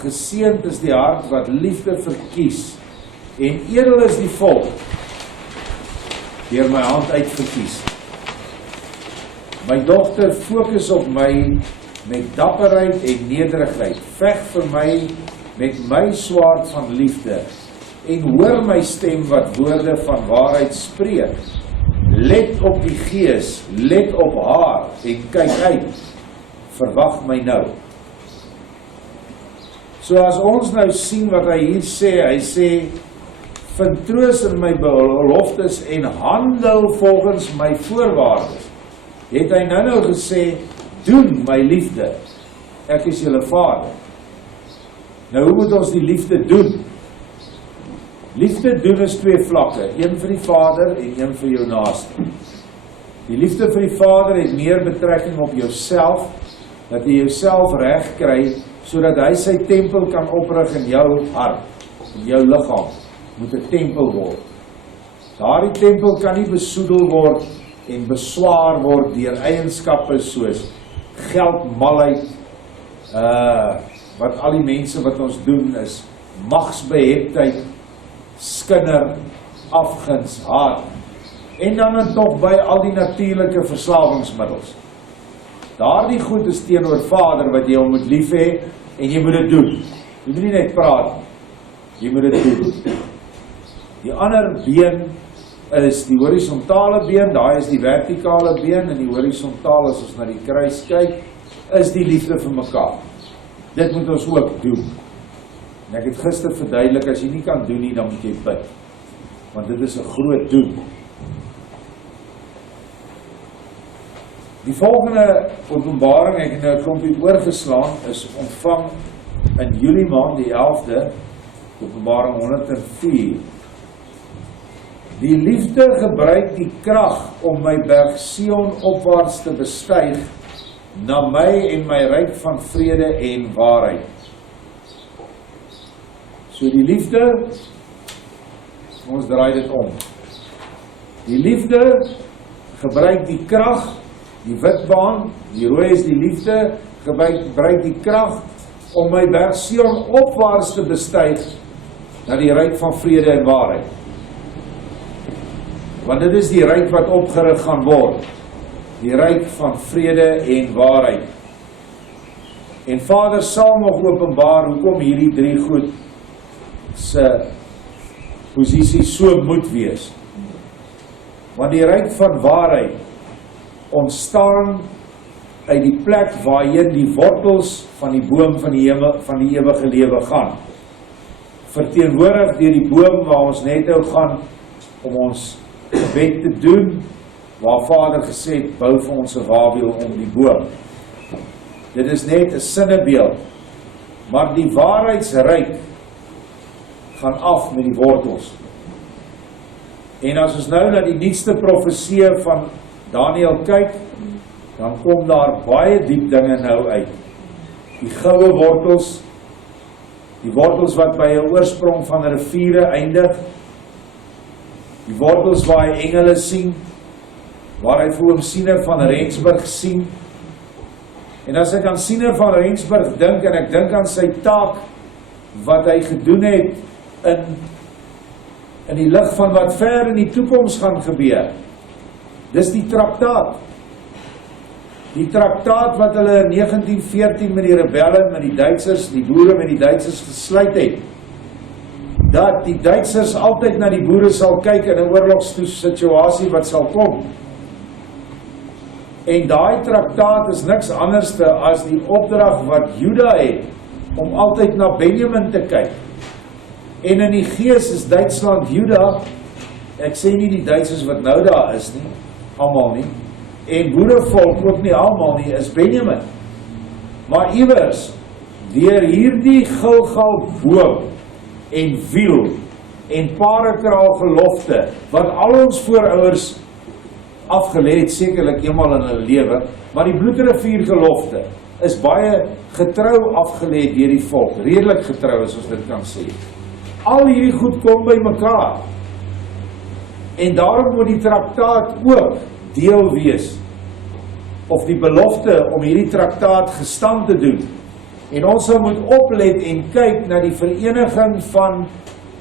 Geseënd is die hart wat liefde verkies, en edel is die volk, deur my hand uitverkies. My dogter, fokus op my met dapperheid en nederigheid. Veg vir my met my swaard van liefde, en hoor my stem wat woorde van waarheid spreek. Let op die gees, let op haar, en kyk uit. Verwag my nou. So as ons nou sien wat hy hier sê, hy sê, vind troos in my beloftes en handel volgens my voorwaardes. Het hy nou gesê, doen my liefde, ek is julle vader. Nou hoe moet ons die liefde doen? Liefde doen is twee vlakke, een vir die Vader en een vir jou naaste. Die liefde vir die Vader het meer betrekking op jouself, dat jy jouself reg kry, sodat hy sy tempel kan oprig in jou hart, in jou liggaam, moet 'n tempel word. Daardie tempel kan nie besoedel word en beswaar word deur eienskappe soos geld, malheid, wat al die mense wat ons doen is, magsbeheptheid, skinder, afguns, haat, en dan nog by al die natuurlike verslawingsmiddels. Daardie goed is teenoor Vader wat jy hom moet lief hê, en jy moet dit doen. Jy moet nie net praat, jy moet dit doen. Die ander been is die horisontale been, daai is die vertikale been, en die horisontale, as ons na die kruis kyk, is die liefde vir mekaar. Dit moet ons ook doen. En ek het gister verduidelik, as jy nie kan doen nie, dan moet jy bid. Want dit is 'n groot doen. Die volgende openbaring, ek het nou 'n klompie oorgeslaan, is ontvang in Julie maand, die 11de, Openbaring 104. Die liefde gebruik die krag om my berg Sion opwaarts te bestyg, na my en my ryk van vrede en waarheid. So die liefde, ons draai dit om. Die liefde gebruik die krag, die wit baan, die rooi is die liefde, gebruik die krag om my berg Sion opwaarts te bestyg, na die ryk van vrede en waarheid. Want dit is die ryk wat opgerig gaan word, die ryk van vrede en waarheid. En Vader sal nog openbaar hoekom hierdie drie goed se posisie so moet wees. Want die ryk van waarheid ontstaan uit die plek waarheen die wortels van die boom van die ewige lewe gaan. Verteenwoordig deur die boom waar ons net nou gaan om ons gebed te doen, waar Vader gesê het, bou vir ons 'n wawiel om die boom. Dit is net 'n sinnebeeld, maar die waarheidsryk gaan af met die wortels. En as ons nou na die nuutste profeseë van Daniël kyk, dan kom daar baie diep dinge nou uit. Die goue wortels, die wortels wat by 'n oorsprong van riviere eindig, die wortels waar hy engele sien, waar hy vir hom Siener van Rensburg sien. En as ek aan Siener van Rensburg dink, en ek dink aan sy taak, wat hy gedoen het in die lig van wat ver in die toekoms gaan gebeur. Dis die traktaat. Die traktaat wat hulle in 1914 met die rebelle, met die Duitsers, die boere met die Duitsers gesluit het. Dat die Duitsers altyd na die boere sal kyk in 'n oorlogssituasie wat sal kom. En daai traktaat is niks anderste as die opdrag wat Juda het, om altyd na Benjamin te kyk. En in die gees is Duitsland Juda, ek sê nie die Duitsers wat nou daar is nie, almal nie, en Boervolk ook nie almal nie, is Benjamin. Maar iewers, deur hierdie Gilgal boom, en wiel, en Paardekraal Gelofte, wat al ons voorouers afgelê het, sekerlik eenmal in hulle lewe, maar die Bloedrivier Gelofte is baie getrou afgelê deur die volk, redelik getrou as ons dit kan sê. Al hierdie goed kom by mekaar. En daarom moet die traktaat ook deel wees, of die belofte om hierdie traktaat gestand te doen. En ons moet oplet en kyk na die vereniging van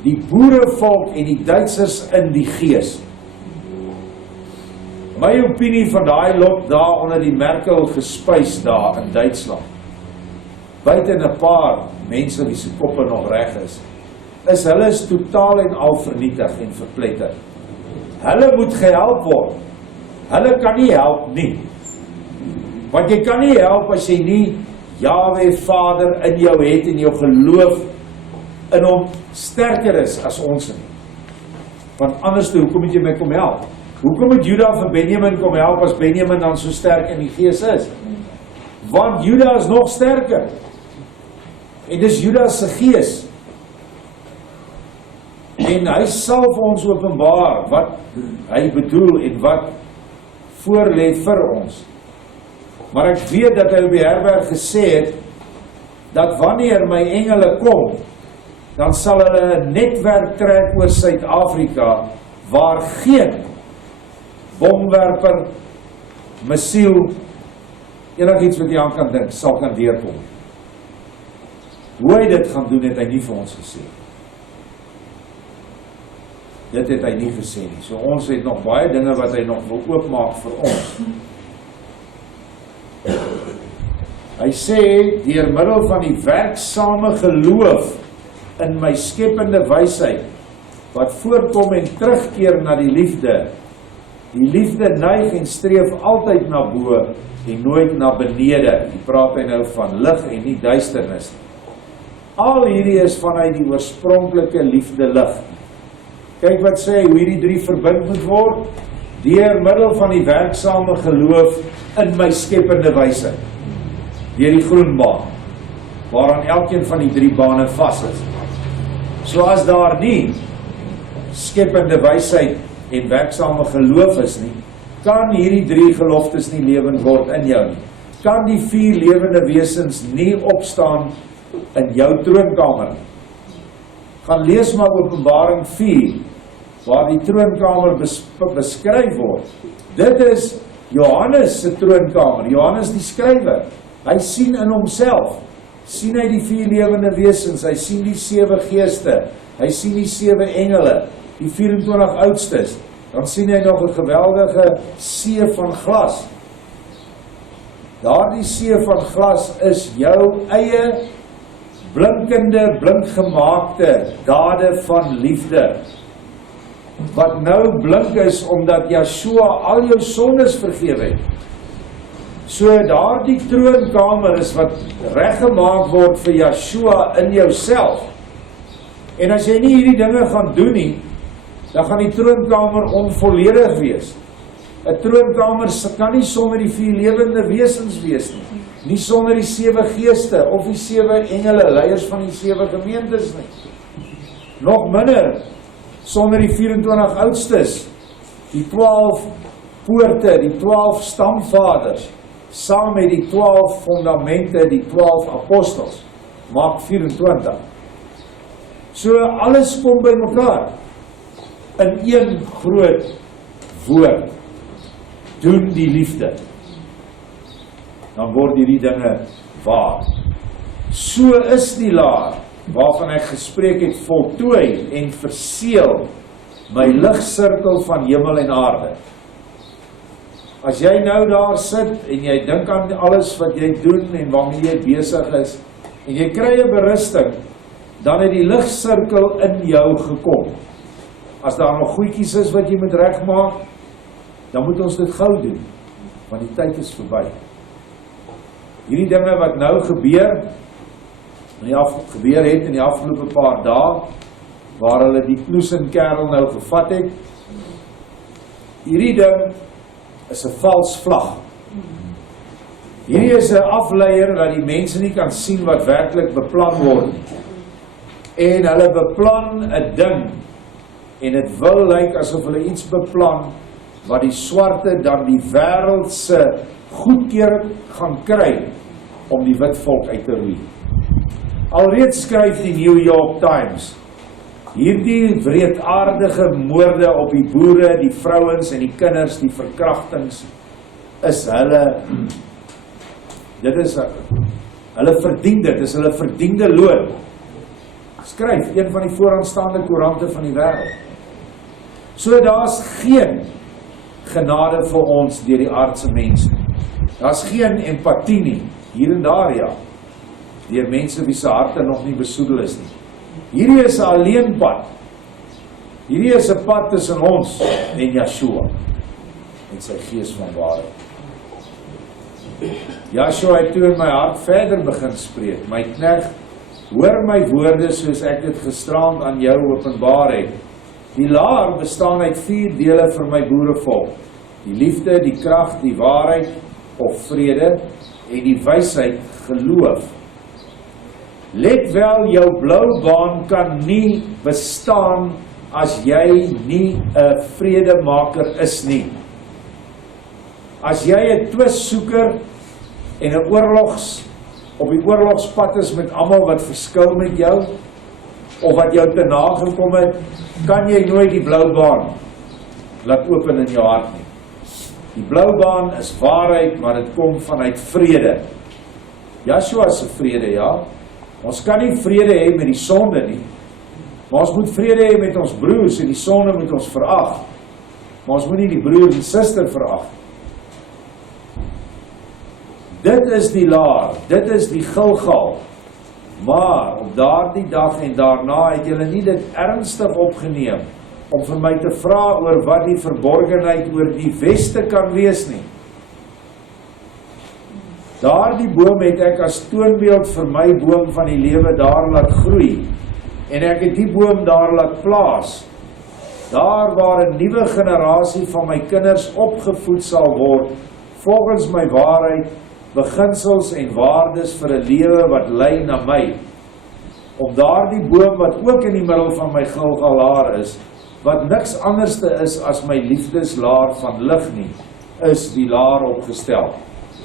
die boerevolk en die Duitsers in die gees. My opinie van daai lot daar onder die Merkel gespuis daar in Duitsland, buiten 'n paar mense wie se koppe nog reg is hulle is totaal en al vernietig en verpletter. Hulle moet gehelp word. Hulle kan nie help nie. Want jy kan nie help as jy nie Jahwe Vader in jou het en jou geloof in hom sterker is as ons nie. Want anders, hoekom moet jy my kom help? Hoekom moet Juda vir Benjamin kom help as Benjamin dan so sterk in die gees is? Want Juda is nog sterker. En dis Juda se gees. En hy sal vir ons openbaar wat hy bedoel en wat voorlê vir ons. Maar ek weet dat hy op die herberg gesê het, dat wanneer my engele kom, dan sal hulle 'n netwerk trek oor Suid-Afrika, waar geen bomwerper, missiel, enigiets wat jy aan kan dink, sal kan deurkom. Hoe hy dit gaan doen, het hy nie vir ons gesê. Dit het hy nie gesê nie. So ons het nog baie dinge wat hy nog wil oopmaak vir ons. Hy sê, deur middel van die werksame geloof in my skepende wysheid, wat voorkom en terugkeer na die liefde. Die liefde neig en streef altyd na bo en nooit na benede. Die praat hy nou van lig en nie duisternis. Al hierdie is vanuit die oorspronklike liefde lig. Kyk wat sê, hoe hierdie drie verbind moet word, deur middel van die werksame geloof in my skepende wysheid. Deur die groen baan, waaraan elkeen van die drie bane vas is. So as daar nie skepende wysheid en werksame geloof is nie, kan hierdie drie geloftes nie lewend word in jou nie. Kan die 4 lewende wesens nie opstaan in jou troonkamer nie. Gaan lees maar Openbaring 4, waar die troonkamer beskryf word. Dit is Johannes se troonkamer, Johannes die skrywer. Hy sien in homself, sien hy die 4 lewende wesens, hy sien die 7 geeste, hy sien die 7 engele, die 24 oudstes, dan sien hy nog 'n geweldige see van glas. Daardie see van glas is jou eie blinkende, blinkgemaakte dade van liefde, wat nou blink is, omdat Yeshua al jou sondes vergewe het. So daardie troonkamer is wat reggemaak word vir Yeshua in jouself. En as jy nie hierdie dinge gaan doen nie, dan gaan die troonkamer onvolledig wees. 'n Troonkamer kan nie sonder die 4 lewende wesens wees nie. Nie sonder die 7 geeste of die 7 engele, leiers van die 7 gemeentes nie. Nog minder sonder die 24 oudstes, die 12 poorte, die 12 stamvaders, saam met die 12 fondamente, die 12 apostels, maak 24. So alles kom by mekaar in een groot woord. Doen die liefde. Dan word hierdie dinge waar. So is die laar waarvan ek gespreek het voltooi en verseël my ligsirkel van hemel en aarde. As jy nou daar sit en jy dink aan alles wat jy doen en waarmee jy besig is, en jy kry 'n berusting, dan het die ligsirkel in jou gekom. As daar nog goedjies is wat jy moet regmaak, dan moet ons dit gou doen, want die tyd is verby. Hierdie dinge wat nou gebeur het in die afgelope paar dae, waar hulle die knoesenkerel nou gevat het, hierdie ding is 'n vals vlag. Hierdie is 'n afleier dat die mense nie kan sien wat werklik beplan word. En hulle beplan 'n ding, en dit wil lyk asof hulle iets beplan, wat die swarte dan die wêreld se goedkeur gaan kry, om die wit volk uit te roei. Alreeds skryf die New York Times, hierdie wreedaardige moorde op die boere, die vrouens en die kinders, die verkrachtings, is hulle verdien dit, is hulle verdiende loon. Skryf een van die vooraanstaande koerante van die wêreld. So daar's geen genade vir ons deur die aardse mense. Daar's geen empatie nie, hier en daar ja, deur mense wie se harte nog nie besoedel is nie. Hierdie is 'n alleenpad. Hierdie is 'n pad tussen ons en Yeshua, en sy gees van waarheid. Yeshua het toe in my hart verder begin spreek, my knegt, hoor my woorde soos ek dit gisteraand aan jou openbaar het. Die laar bestaan uit 4 dele vir my boerevolk. Die liefde, die krag, die waarheid of vrede en die wysheid, geloof. Let wel, jou blou baan kan nie bestaan as jy nie 'n vredemaker is nie. As jy 'n twissoeker en 'n op die oorlogspad is met almal wat verskil met jou, of wat jou te nagekom het, kan jy nooit die blou baan laat open in jou hart nie. Die blou baan is waarheid, maar dit kom vanuit vrede. Joshua se vrede, ja. Ons kan nie vrede hê met die sonde nie, maar ons moet vrede hê met ons broers en die sonde moet ons verag. Maar ons moet nie die broer en suster verag. Dit is die laar, dit is die Gilgal. Maar op daardie dag en daarna het julle nie dit ernstig opgeneem om vir my te vra oor wat die verborgenheid oor die weste kan wees nie. Daardie boom het ek as toonbeeld vir my boom van die lewe daar laat groei en ek het die boom daar laat plaas. Daar waar 'n nuwe generasie van my kinders opgevoed sal word volgens my waarheid, beginsels en waardes vir 'n lewe wat lei na my. Om daardie boom wat ook in die middel van my Gilgalaar is, wat niks anderste is as my liefdeslaar van lig nie, is die laar opgestel.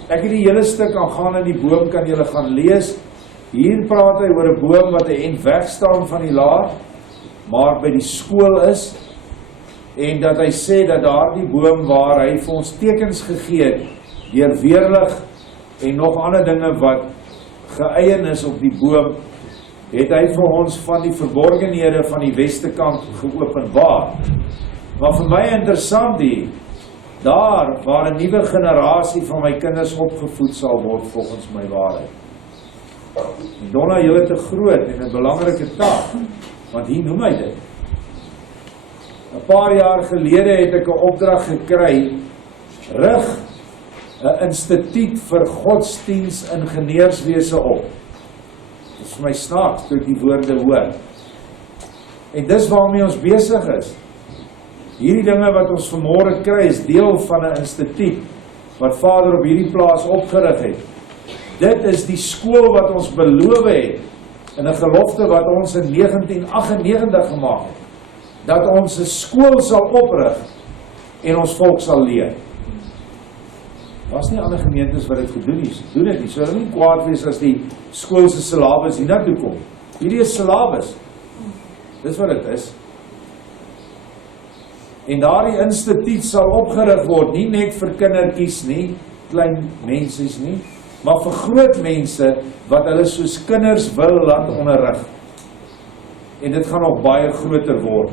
Ek het die hele stuk aangaande die boom kan julle gaan lees. Hier praat hy oor 'n boom wat 'n end wegstaan van die laar, maar by die skool is, en dat hy sê dat daardie boom waar hy vir ons tekens gegee het, deur weerlig en nog ander dinge wat geëien is op die boom, het hy vir ons van die verborgenhede van die westekant geopenbaar. Maar vir my interessant die, daar waar 'n nuwe generasie van my kinders opgevoed sal word volgens my waarheid. En Donna, julle te groot en 'n belangrike taak, want hier noem hy dit. 'n Paar jaar gelede het ek 'n opdrag gekry, rig 'n instituut vir godsdienstingenieurswese op. Dit is vir my snaaks toe ek die woorde hoor. En dis waarmee ons besig is. Hierdie dinge wat ons vanmôre kry is deel van 'n instituut wat Vader op hierdie plaas opgerig het. Dit is die skool wat ons beloof het in 'n gelofte wat ons in 1998 gemaak het. Dat ons 'n skool sal oprig en ons volk sal leer. Was nie ander gemeentes wat dit gedoen het, doen dit nie. So hulle nie kwaad wees as die skool se syllabus hiernatoe kom. Hierdie is syllabus. Dis wat dit is. En daardie instituut sal opgerig word, nie net vir kindertjies nie, klein mensies nie, maar vir groot mense wat hulle soos kinders wil laat onderrig. En dit gaan nog baie groter word.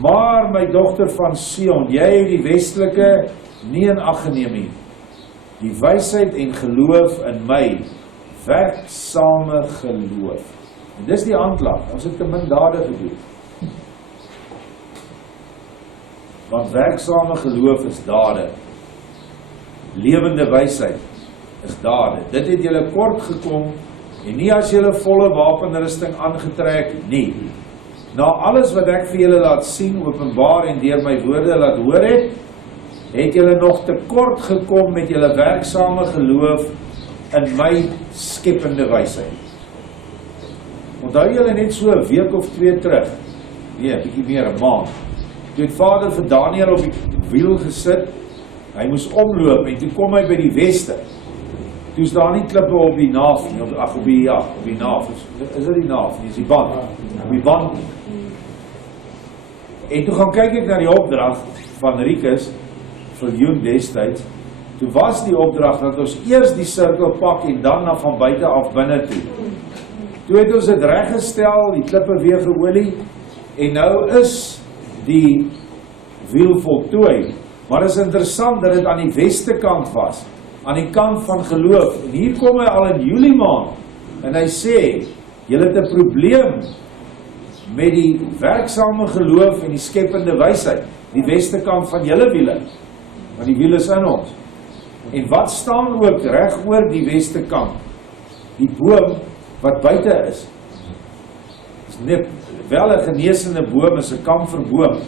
Maar my dogter van Sion, jy het die westelike nie in ag geneem nie. Die wysheid en geloof in my, werksame geloof. En dis die aanklag, ons het te min dade gedoen. Want werksame geloof is dade. Lewende wysheid is dade. Dit het julle kort gekom, en nie as julle volle wapenrusting aangetrek nie. Na alles wat ek vir julle laat sien, openbaar en deur my woorde laat hoor het julle nog te kort gekom met julle werksame geloof in my skepende wysheid. Onthou julle net so 'n week of 2 terug, nee, 'n bietjie meer, 'n maand, toe het Vader vir Daniël op die wiel gesit, hy moes omloop en toe kom hy by die weste. Toe is daar nie klippe op die naaf nie, op die naaf, is dit die naaf nie, is die band, op die band nie. En toe gaan kyk ek na die opdrag van Rikus, vir Joen destyds, toe was die opdrag dat ons eers die sirkel pak en dan na van buite af binne toe. Toe het ons dit reggestel, die klippe weer geolie, en nou is die wiel voltooi. Maar is interessant dat dit aan die westekant was, aan die kant van geloof. En hier kom hy al in Julie maand, en hy sê, julle het 'n probleem met die werksame geloof en die skepende wysheid, die westekant van julle wiele, want die wiel is in ons. En wat staan ook reg oor die westekant? Die boom wat buite is. Dis net wel 'n genesende boom, is 'n kamferboom,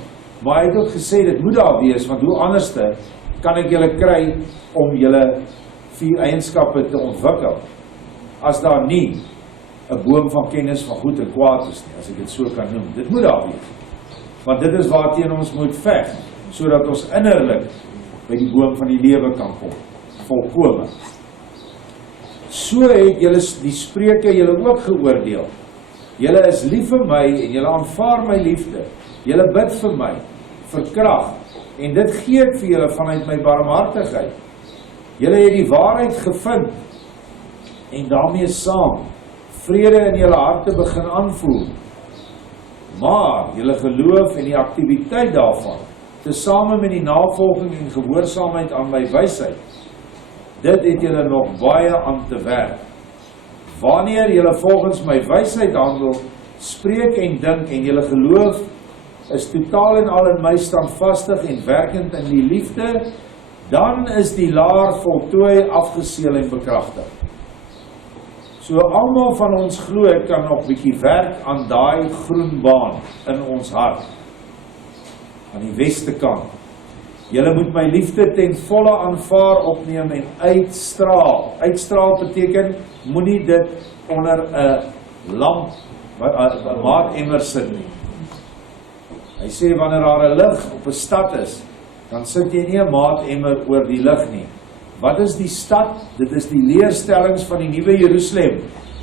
maar hy het ook gesê, dit moet daar wees, want hoe anderste kan ek julle kry om julle 4 eienskappe te ontwikkel, as daar nie 'n boom van kennis van goed en kwaad is nie, as ek dit so kan noem. Dit moet daar wees. Want dit is waarteen ons moet veg, sodat ons innerlik by die boom van die lewe kan kom, volkome. So het julle die Spreuke julle ook geoordeel. Julle is lief vir my en julle aanvaar my liefde. Julle bid vir my, vir krag, en dit gee ek vir julle vanuit my barmhartigheid. Julle het die waarheid gevind, en daarmee saam, vrede in julle harte begin aanvoel. Maar julle geloof en die aktiwiteit daarvan, tesame met die navolging en gehoorsaamheid aan my wysheid, dit het julle nog baie aan te werk. Wanneer julle volgens my wysheid handel, spreek en dink en julle geloof is totaal en al in my standvastig en werkend in die liefde, dan is die laar voltooi, afgeseël en bekragtig. So almal van ons glo kan nog bietjie werk aan daai groen baan in ons hart, aan die weste kant. Julle moet my liefde ten volle aanvaar, opneem en uitstraal. Uitstraal beteken, moenie dit onder 'n lamp, 'n maatemmer sit nie. Hy sê, wanneer daar 'n lig op 'n stad is, dan sit jy nie 'n maatemmer oor die lig nie. Wat is die stad? Dit is die leerstellings van die nuwe Jerusalem,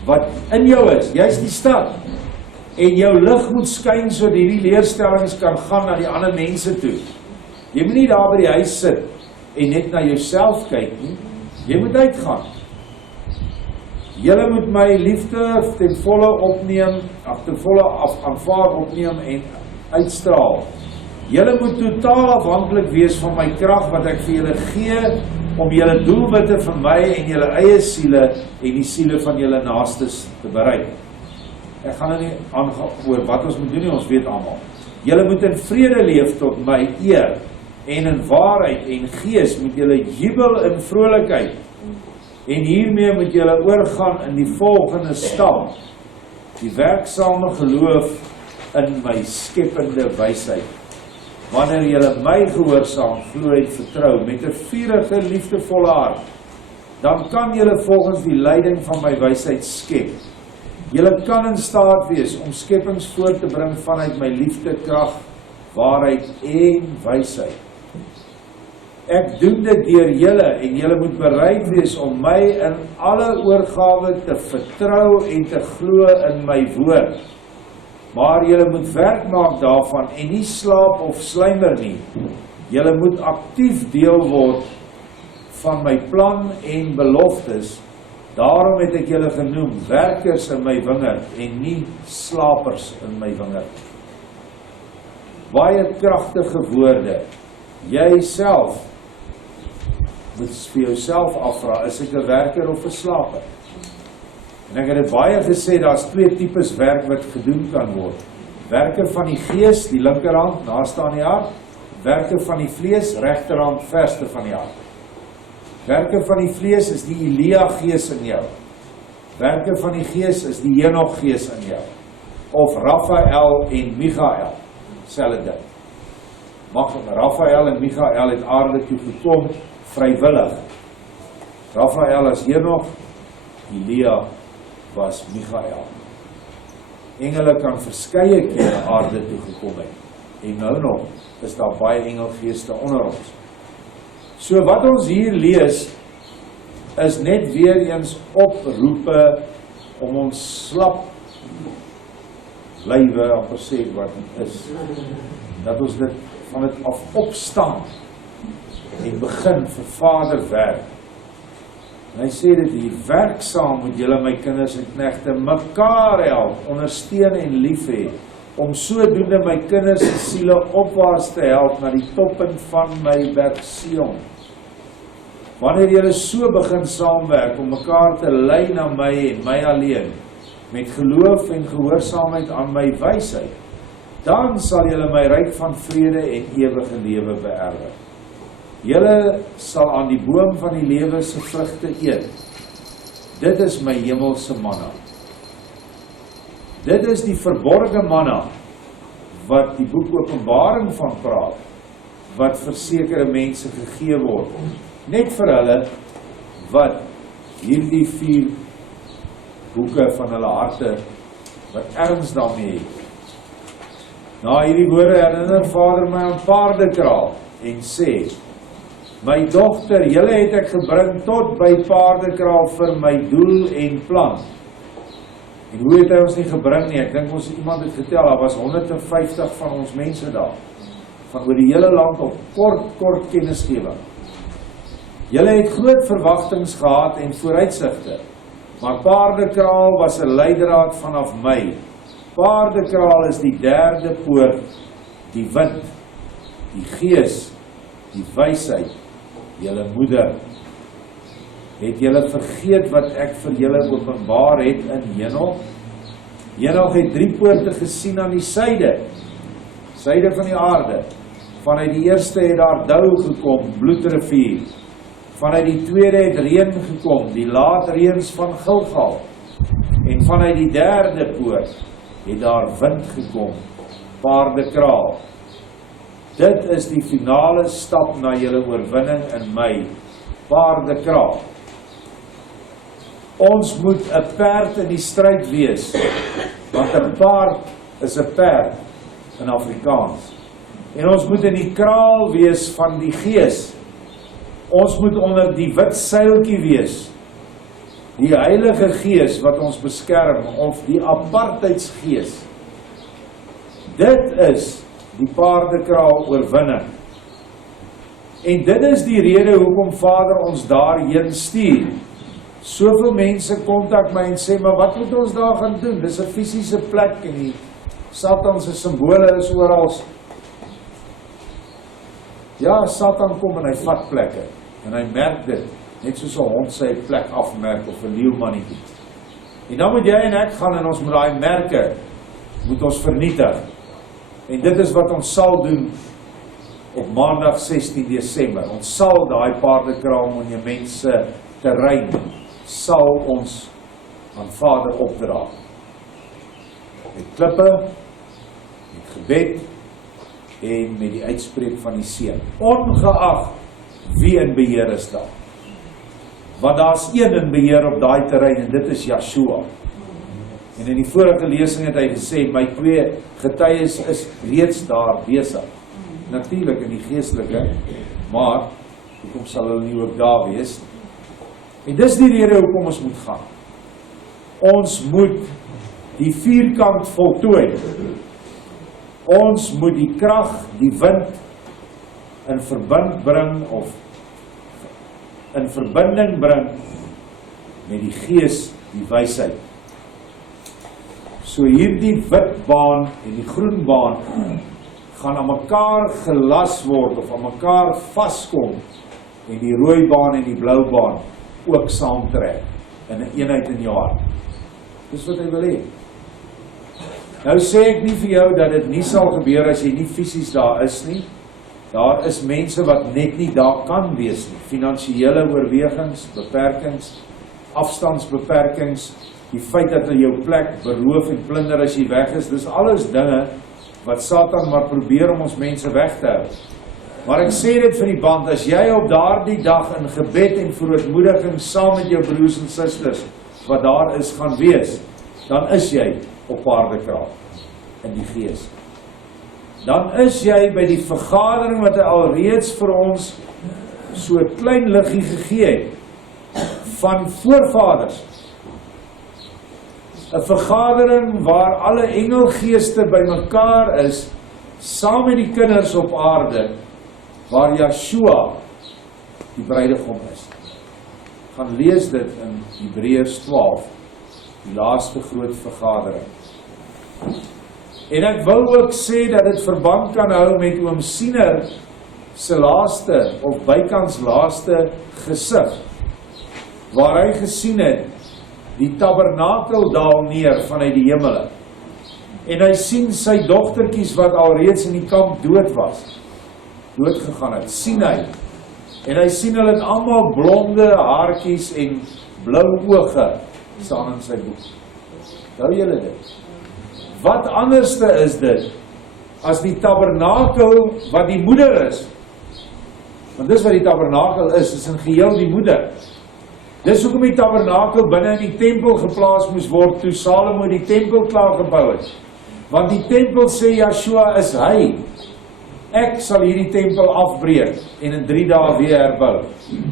wat in jou is. Jy is die stad. En jou lig moet skyn, sodat hierdie leerstellings kan gaan na die ander mense toe. Jy moet nie daar by die huis sit en net na jouself kyk nie. Jy moet uitgaan. Julle moet my liefde ten volle opneem, ten volle aanvaar, opneem en uitstraal. Julle moet totaal afhanklik wees van my krag wat ek vir julle gee, om julle doelwitte vir my en julle eie siele en die siele van julle naastes te bereik. Ek gaan nou nie aangaan oor wat ons moet doen nie, ons weet almal. Julle moet in vrede leef tot my eer, en in waarheid en gees moet julle jubel in vrolikheid. En hiermee moet julle oorgaan in die volgende stap, die werksame geloof in my skepende wysheid. Wanneer julle my gehoorsaam, glo en vertrou met 'n vurige, liefdevolle hart, dan kan julle volgens die leiding van my wysheid skep. Julle kan in staat wees om skepings voor te bring vanuit my liefde, krag, waarheid en wysheid. Ek doen dit deur julle en julle moet bereid wees om my in alle oorgawe te vertrou en te glo in my woord. Maar julle moet werk maak daarvan en nie slaap of sluimer nie. Julle moet aktief deel word van my plan en beloftes. Daarom het ek julle genoem werkers in my wingerd en nie slapers in my wingerd. Baie kragtige woorde. Jy self moet vir jouself afvra, is ek 'n werker of 'n slaper? En ek het dit baie gesê, daar's twee tipes werk wat gedoen kan word. Werke van die gees, die linkerhand, naaste aan die hart. Werke van die vlees, regterhand, verste van die hart. Werke van die vlees is die Elia gees in jou. Werke van die gees is die Henog gees in jou. Of Raphael en Michael, selfde ding. Raphael en Michael het aarde toe gekom, vrywillig. Raphael as Henog, Elia was Michael. Engele kan verskeie kere aarde toe gekom het. En nou nog is daar baie engelgeeste onder ons. So wat ons hier lees, is net weer eens oproepe om ons slap lywe, amper sê wat dit is, dat ons dit van dit af opstaan en begin vir Vader werk. En hy sê dit hier, werk saam met julle my kinders en knegte, mekaar help, ondersteun en lief hê, om sodoende my kinders se siele opwaarts te help na die toppunt van my berg Sion. Wanneer julle so begin saamwerk om mekaar te lei na my en my alleen, met geloof en gehoorsaamheid aan my wysheid, dan sal julle my ryk van vrede en ewige lewe beerwe. Julle sal aan die boom van die lewe se vrugte eet. Dit is my hemelse manna. Dit is die verborge manna wat die boek Openbaring van praat, wat vir sekere mense gegee word. Net vir hulle wat hierdie 4 boeke van hulle harte, wat erns daarmee het. Na hierdie woorde herinner Vader my aan Paardekraal en sê, my dogter, julle het ek gebring tot by Paardekraal vir my doel en plan. En hoe het hy ons nie gebring nie? Ek dink ons iemand het getel, daar was 150 van ons mense daar, van oor die hele land op kort kennisgewing. Julle het groot verwagtings gehad en vooruitsigte, maar Paardekraal was 'n leidraad vanaf my. Paardekraal is die derde poort, die wind, die gees, die wysheid, julle moeder. Het julle vergeet wat ek vir julle openbaar het in Henog? Henog het 3 poorte gesien aan die suide van die aarde. Vanuit die eerste het daar dou gekom, bloedrivier. Vanuit die tweede het reën gekom, die laatreëns van Gilgal. En vanuit die derde poort het daar wind gekom, Paardekraal. Dit is die finale stap na julle oorwinning in my, Paardekraal. Ons moet 'n perd in die stryd wees, want 'n paard is 'n perd in Afrikaans. En ons moet in die kraal wees van die gees. Ons moet onder die wit seiltjie wees, die Heilige Gees wat ons beskerm, of die apartheidsgees. Dit is die Paardekraal oorwinning. En dit is die rede hoekom Vader ons daarheen stuur. Soveel mense kontak my en sê, maar wat moet ons daar gaan doen? Dis 'n fisiese plek en die Satan se simbole is oral. Ja, Satan kom en hy vat plekke. En hy merk dit, net soos 'n hond sy plek afmerk of 'n leeumannetjie. En dan moet jy en ek gaan en ons moet daai merke moet ons vernietig. En dit is wat ons sal doen op Maandag 16 Desember. Ons sal daai Paardekraal monument se terrein sal ons aan Vader opdra. Met klippe, met gebed en met die uitspreek van die seën. Ongeag wie in beheer is daar. Want daar's een in beheer op daai terrein en dit is Yeshua. En in die vorige lesing het hy gesê, my 2 getuies is reeds daar besig. Natuurlik in die geestelike, maar hoekom sal hulle nie ook daar wees? En dis die rede hoekom ons moet gaan. Ons moet die vierkant voltooi. Ons moet die krag, die wind in verbinding bring met die gees, die wysheid. So hierdie wit baan en die groen baan gaan aan mekaar gelas word of aan mekaar vaskom en die rooi baan en die blou baan ook saamtrek in 'n eenheid in jou hart. Dis wat hy wil hê. Nou sê ek nie vir jou dat dit nie sal gebeur as jy nie fisies daar is nie. Daar is mense wat net nie daar kan wees nie. Finansiële oorwegings, beperkings, afstandsbeperkings, die feit dat hulle jou plek beroof en plunder as jy weg is, dis alles dinge wat Satan maar probeer om ons mense weg te hou. Maar ek sê dit vir die band, as jy op daardie dag in gebed en verootmoediging saam met jou broers en susters wat daar is gaan wees, dan is jy op Paardekraal in die gees. Dan is jy by die vergadering wat hy alreeds vir ons so 'n klein liggie gegee het van voorvaders. 'n Vergadering waar alle engelgeeste bymekaar is, saam met die kinders op aarde, waar Yeshua die bruidegom is. Gaan lees dit in Hebreërs 12, die laaste groot vergadering. En ek wil ook sê dat dit verband kan hou met oom Siener se laaste of bykans laaste gesig, waar hy gesien het die tabernakel daal neer vanuit die hemele. En hy sien sy dogtertjies wat alreeds in die kamp dood gegaan het, sien hy. En hy sien hulle het almal blonde haartjies en blou oë staan in sy boek. Hou julle dit? Wat anderste is dit as die tabernakel wat die moeder is? Want dis wat die tabernakel is in geheel die moeder. Dis hoekom die tabernakel binne in die tempel geplaas moes word, toe Salomo die tempel klaar gebou het. Want die tempel sê, Joshua is hy. Ek sal hierdie tempel afbreek en in 3 dae weer herbou.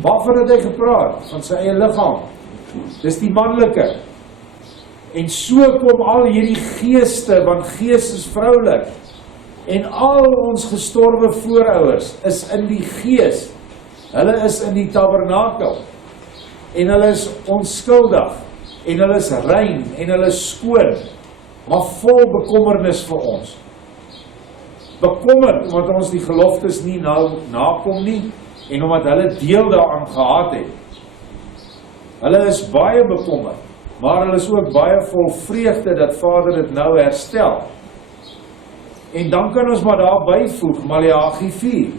Waarvan het hy gepraat? Van sy eie liggaam. Dis die manlike. En so kom al hierdie geeste, want gees is vroulik. En al ons gestorwe voorouers is in die gees. Hulle is in die tabernakel. En hulle is onskuldig. En hulle is rein. En hulle is skoon. Maar vol bekommernis vir ons. Bekommerd, omdat ons die geloftes nie nou nakom nie, en omdat hulle deel daaraan gehad het. Hulle is baie bekommerd, maar hulle is ook baie vol vreugde dat Vader dit nou herstel. En dan kan ons maar daar byvoeg, Maleagi 4.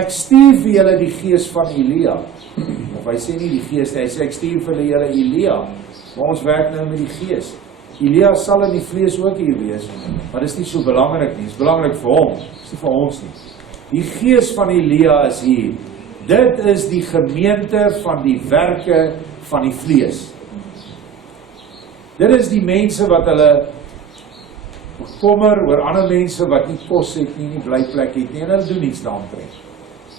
Ek stuur vir julle die gees van Elia. Of hy sê nie die gees, hy sê ek stuur vir julle Elia. Maar ons werk nou met die gees. Elia sal in die vlees ook hier wees, maar dit is nie so belangrik nie, dit is belangrik vir hom, dit is nie vir ons nie. Die gees van Elia is hier. Dit is die gemeente van die werke van die vlees. Dit is die mense wat hulle bekommer oor ander mense wat nie kos het nie, nie blyplek het nie, en hulle doen iets daaromtrent.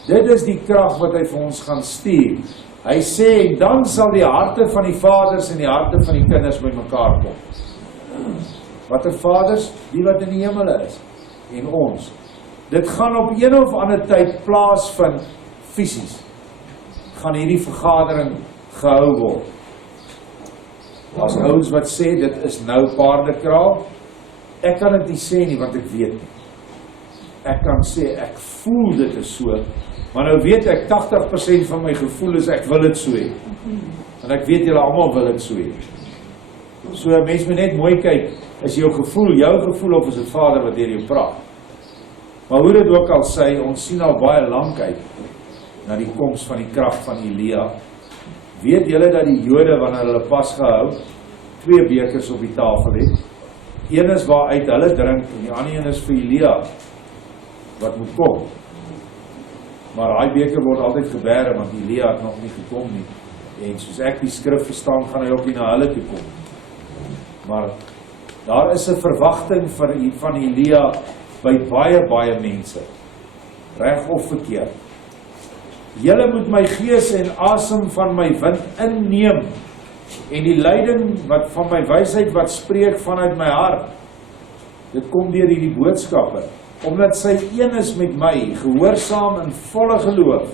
Dit is die krag wat hy vir ons gaan stuur. Hy sê, dan sal die harte van die vaders en die harte van die kinders by mekaar kom. Wat die vaders? Die wat in die hemel is. En ons. Dit gaan op een of ander tyd plaasvind fisies. Gaan hierdie vergadering gehou word. As ouens wat sê, dit is nou Paardekraal. Ek kan dit nie sê nie, want ek weet nie. Ek kan sê, ek voel dit is so. Maar nou weet ek, 80% van my gevoel is, ek wil dit so hê. En ek weet julle almal wil dit so hê. So, mens moet net mooi kyk, is jou gevoel of is dit Vader wat deur jou praat? Maar hoe dit ook al sê, ons sien al baie lank uit, na die koms van die krag van Elia. Weet julle dat die Jode, wanneer hulle pas gehou, 2 bekers op die tafel het? Een is waaruit hulle drink, en die ander een is vir Elia, wat moet kom. Maar daai beker word altyd geberre, want Elia het nog nie gekom nie. En soos ek die skrif verstaan, gaan hy ook nie na hulle toe kom. Maar daar is 'n verwagting van Elia by baie mense. Reg of verkeerd. Julle moet my gees en asem van my wind inneem, en die leiding wat van my wysheid wat spreek vanuit my hart. Dit kom deur hierdie boodskappe. Omdat sy een is met my, gehoorsaam in volle geloof.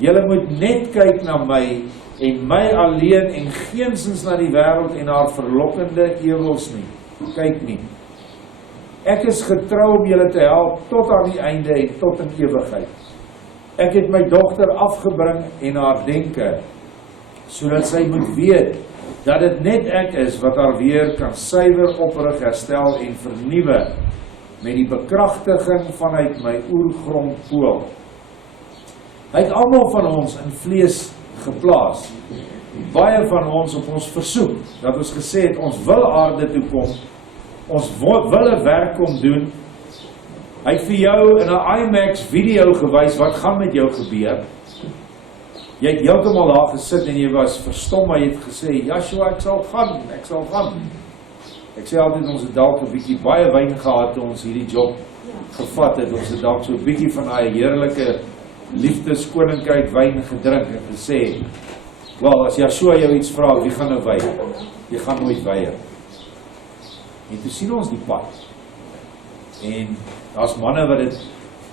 Julle moet net kyk na my, en my alleen, en geensins na die wêreld en haar verlokkende ewels nie. Kyk nie. Ek is getrou om julle te help tot aan die einde en tot in ewigheid. Ek het my dogter afgebring en haar denke, sodat sy moet weet, dat dit net ek is wat haar weer kan suiwer, oprig, herstel en vernuwe, met die bekragtiging vanuit my oergrond pool. Hy het almal van ons in vlees geplaas. Baie van ons op ons versoek, dat ons gesê het, ons wil aarde toe kom, ons wil 'n werk kom doen. Hy het vir jou in 'n IMAX video gewys, wat gaan met jou gebeur? Jy het heeltemal daar gesit en jy was verstom, maar jy het gesê, Joshua, ek sal gaan. Ek sê altyd, ons het dalk 'n bietjie baie wyn gehad toe ons hierdie job gevat het. Ons het dalk so 'n bietjie van daai heerlike liefdeskoninkryk wyn gedrink en gesê, wel, as Joshua jou iets vra, wie gaan nou weier? Jy gaan nooit weier. En toe sien ons die pad. En daar's manne wat dit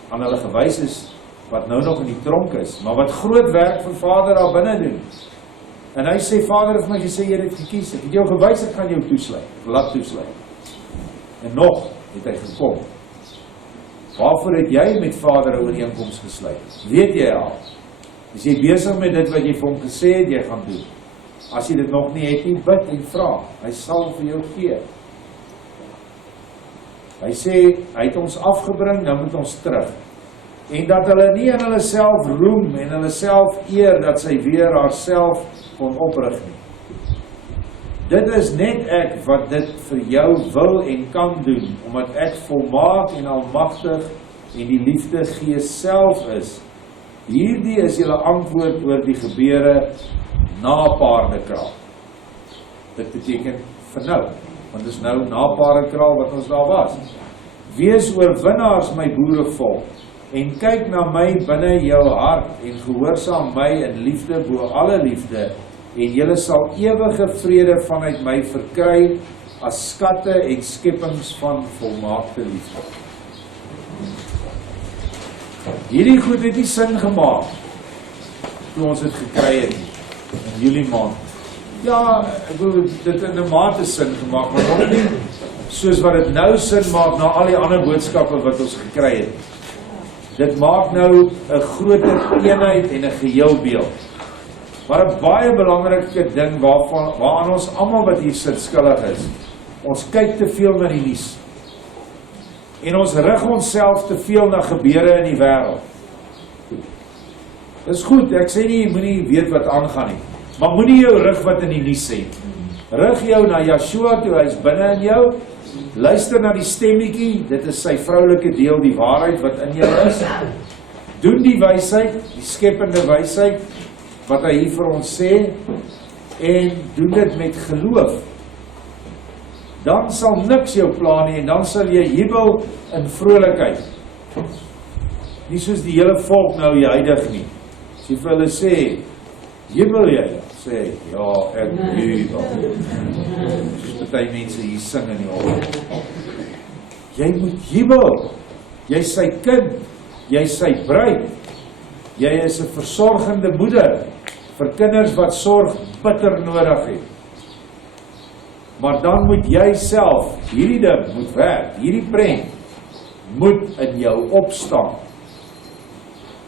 aan hulle gewys is, wat nou nog in die tronk is, maar wat groot werk vir Vader daar binne doen. En hy sê, Vader het my gesê, jy het gekies, ek het jou gewys, ek gaan jou toesluit, laat toesluit. En nog het hy gekom. Waarvoor het jy met Vader 'n ooreenkoms gesluit? Weet jy al? Is jy besig met dit wat jy vir hom gesê het, jy gaan doen? As jy dit nog nie het, nie bid en vra, hy sal vir jou gee. Hy sê, hy het ons afgebring, nou moet ons terug. En dat hulle nie in hulle self roem en hulle self eer, dat sy weer haarself kon oprig nie. Dit is net ek wat dit vir jou wil en kan doen, omdat ek volmaak en almagtig en die liefde Gees self is. Hierdie is julle antwoord oor die gebeure na Paardekraal. Dit beteken vir nou, want dit is nou na Paardekraal wat ons daar was. Wees oorwinnaars, my boerevolk, en kyk na my binne jou hart, en gehoorsaam my in liefde bo alle liefde, en julle sal ewige vrede vanuit my verkry, as skatte en skepings van volmaakte liefde. Hierdie goed het nie sin gemaak, toe ons het gekry het, in Julie maand. Ja, ek wil dit in 'n mate sin gemaak, maar nog nie soos wat dit nou sin maak na al die ander boodskappe wat ons gekry het. Dit maak nou 'n groter eenheid en 'n geheelbeeld. Maar 'n baie belangrike ding waaraan ons almal wat hier sit skuldig is. Ons kyk te veel na die nuus. En ons rig onsself te veel na gebeure in die wêreld. Dis goed, ek sê nie, jy moenie weet wat aangaan nie. Maar moenie jou rig wat in die nuus sê. Rig jou na Yeshua toe, hy is binne in jou. Luister na die stemmetjie, dit is sy vroulike deel, die waarheid wat in jou is. Doen die wysheid, die skepende wysheid, wat hy hier vir ons sê, en doen dit met geloof. Dan sal niks jou pla nie, en dan sal jy jubel in vrolikheid. Nie soos die hele volk nou juig nie. As jy vir hulle sê, jubel jy? Sê, ja, ek jubel. Soos baie mense hier sing in die oggend. Jy moet jubel. Jy is sy kind. Jy is sy bruid. Jy is 'n versorgende moeder vir kinders wat sorg bitter nodig het. Maar dan moet jy self, hierdie ding moet werk, hierdie prent moet in jou opstaan.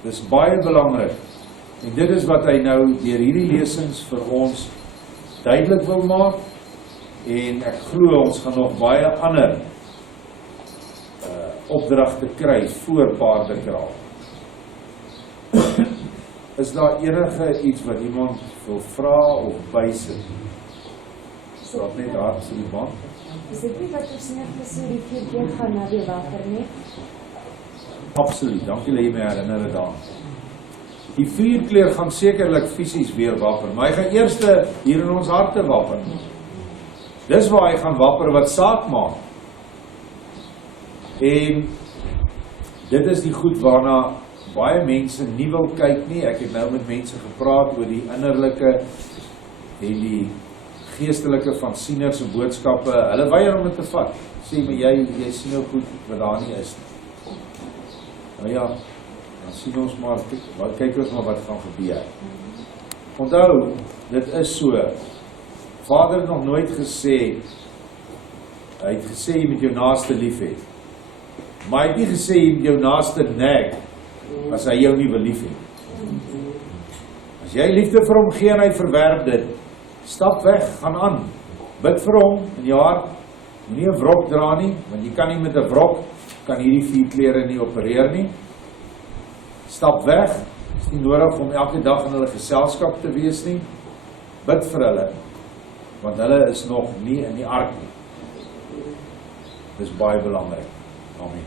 Dis baie belangrik. En dit is wat hy nou deur hierdie lesings vir ons duidelik wil maak. En ek glo ons gaan nog baie ander opdragte kry voor Paardekraal. Is daar enige iets wat iemand wil vra of bysit? Stap net daar op die bank. Is dit nie wat ons net gesê die 4 keer gaan na die water nie? Absoluut, dankie dat jy my herinner daaraan. Die 4 kleur gaan sekerlik fisies weer wapper, maar hy gaan eers hier in ons harte wapper. Dis waar hy gaan wapper wat saak maak. En dit is die goed waarna baie mense nie wil kyk nie. Ek het nou met mense gepraat oor die innerlike en die geestelike van sieners en boodskappe. Hulle weier om dit te vat. Sê maar jy sien nou goed wat daar nie is nie. Nou ja, dan sien ons maar, kyk ons maar wat gaan gebeur. Onthou, dit is so. Vader het nog nooit gesê, hy het gesê jy moet jou naaste lief hê. Maar hy het nie gesê jy moet jou naaste nag, as hy jou nie wil lief hê. As jy liefde vir hom gee en hy verwerp dit, stap weg, gaan aan. Bid vir hom in jou hart, moenie 'n wrok dra nie, want jy kan nie met 'n wrok, kan hierdie 4 klere nie opereer nie. Stap weg, is nie nodig om elke dag in hulle geselskap te wees nie. Bid vir hulle, want hulle is nog nie in die ark nie. Dis baie belangrik. Amen.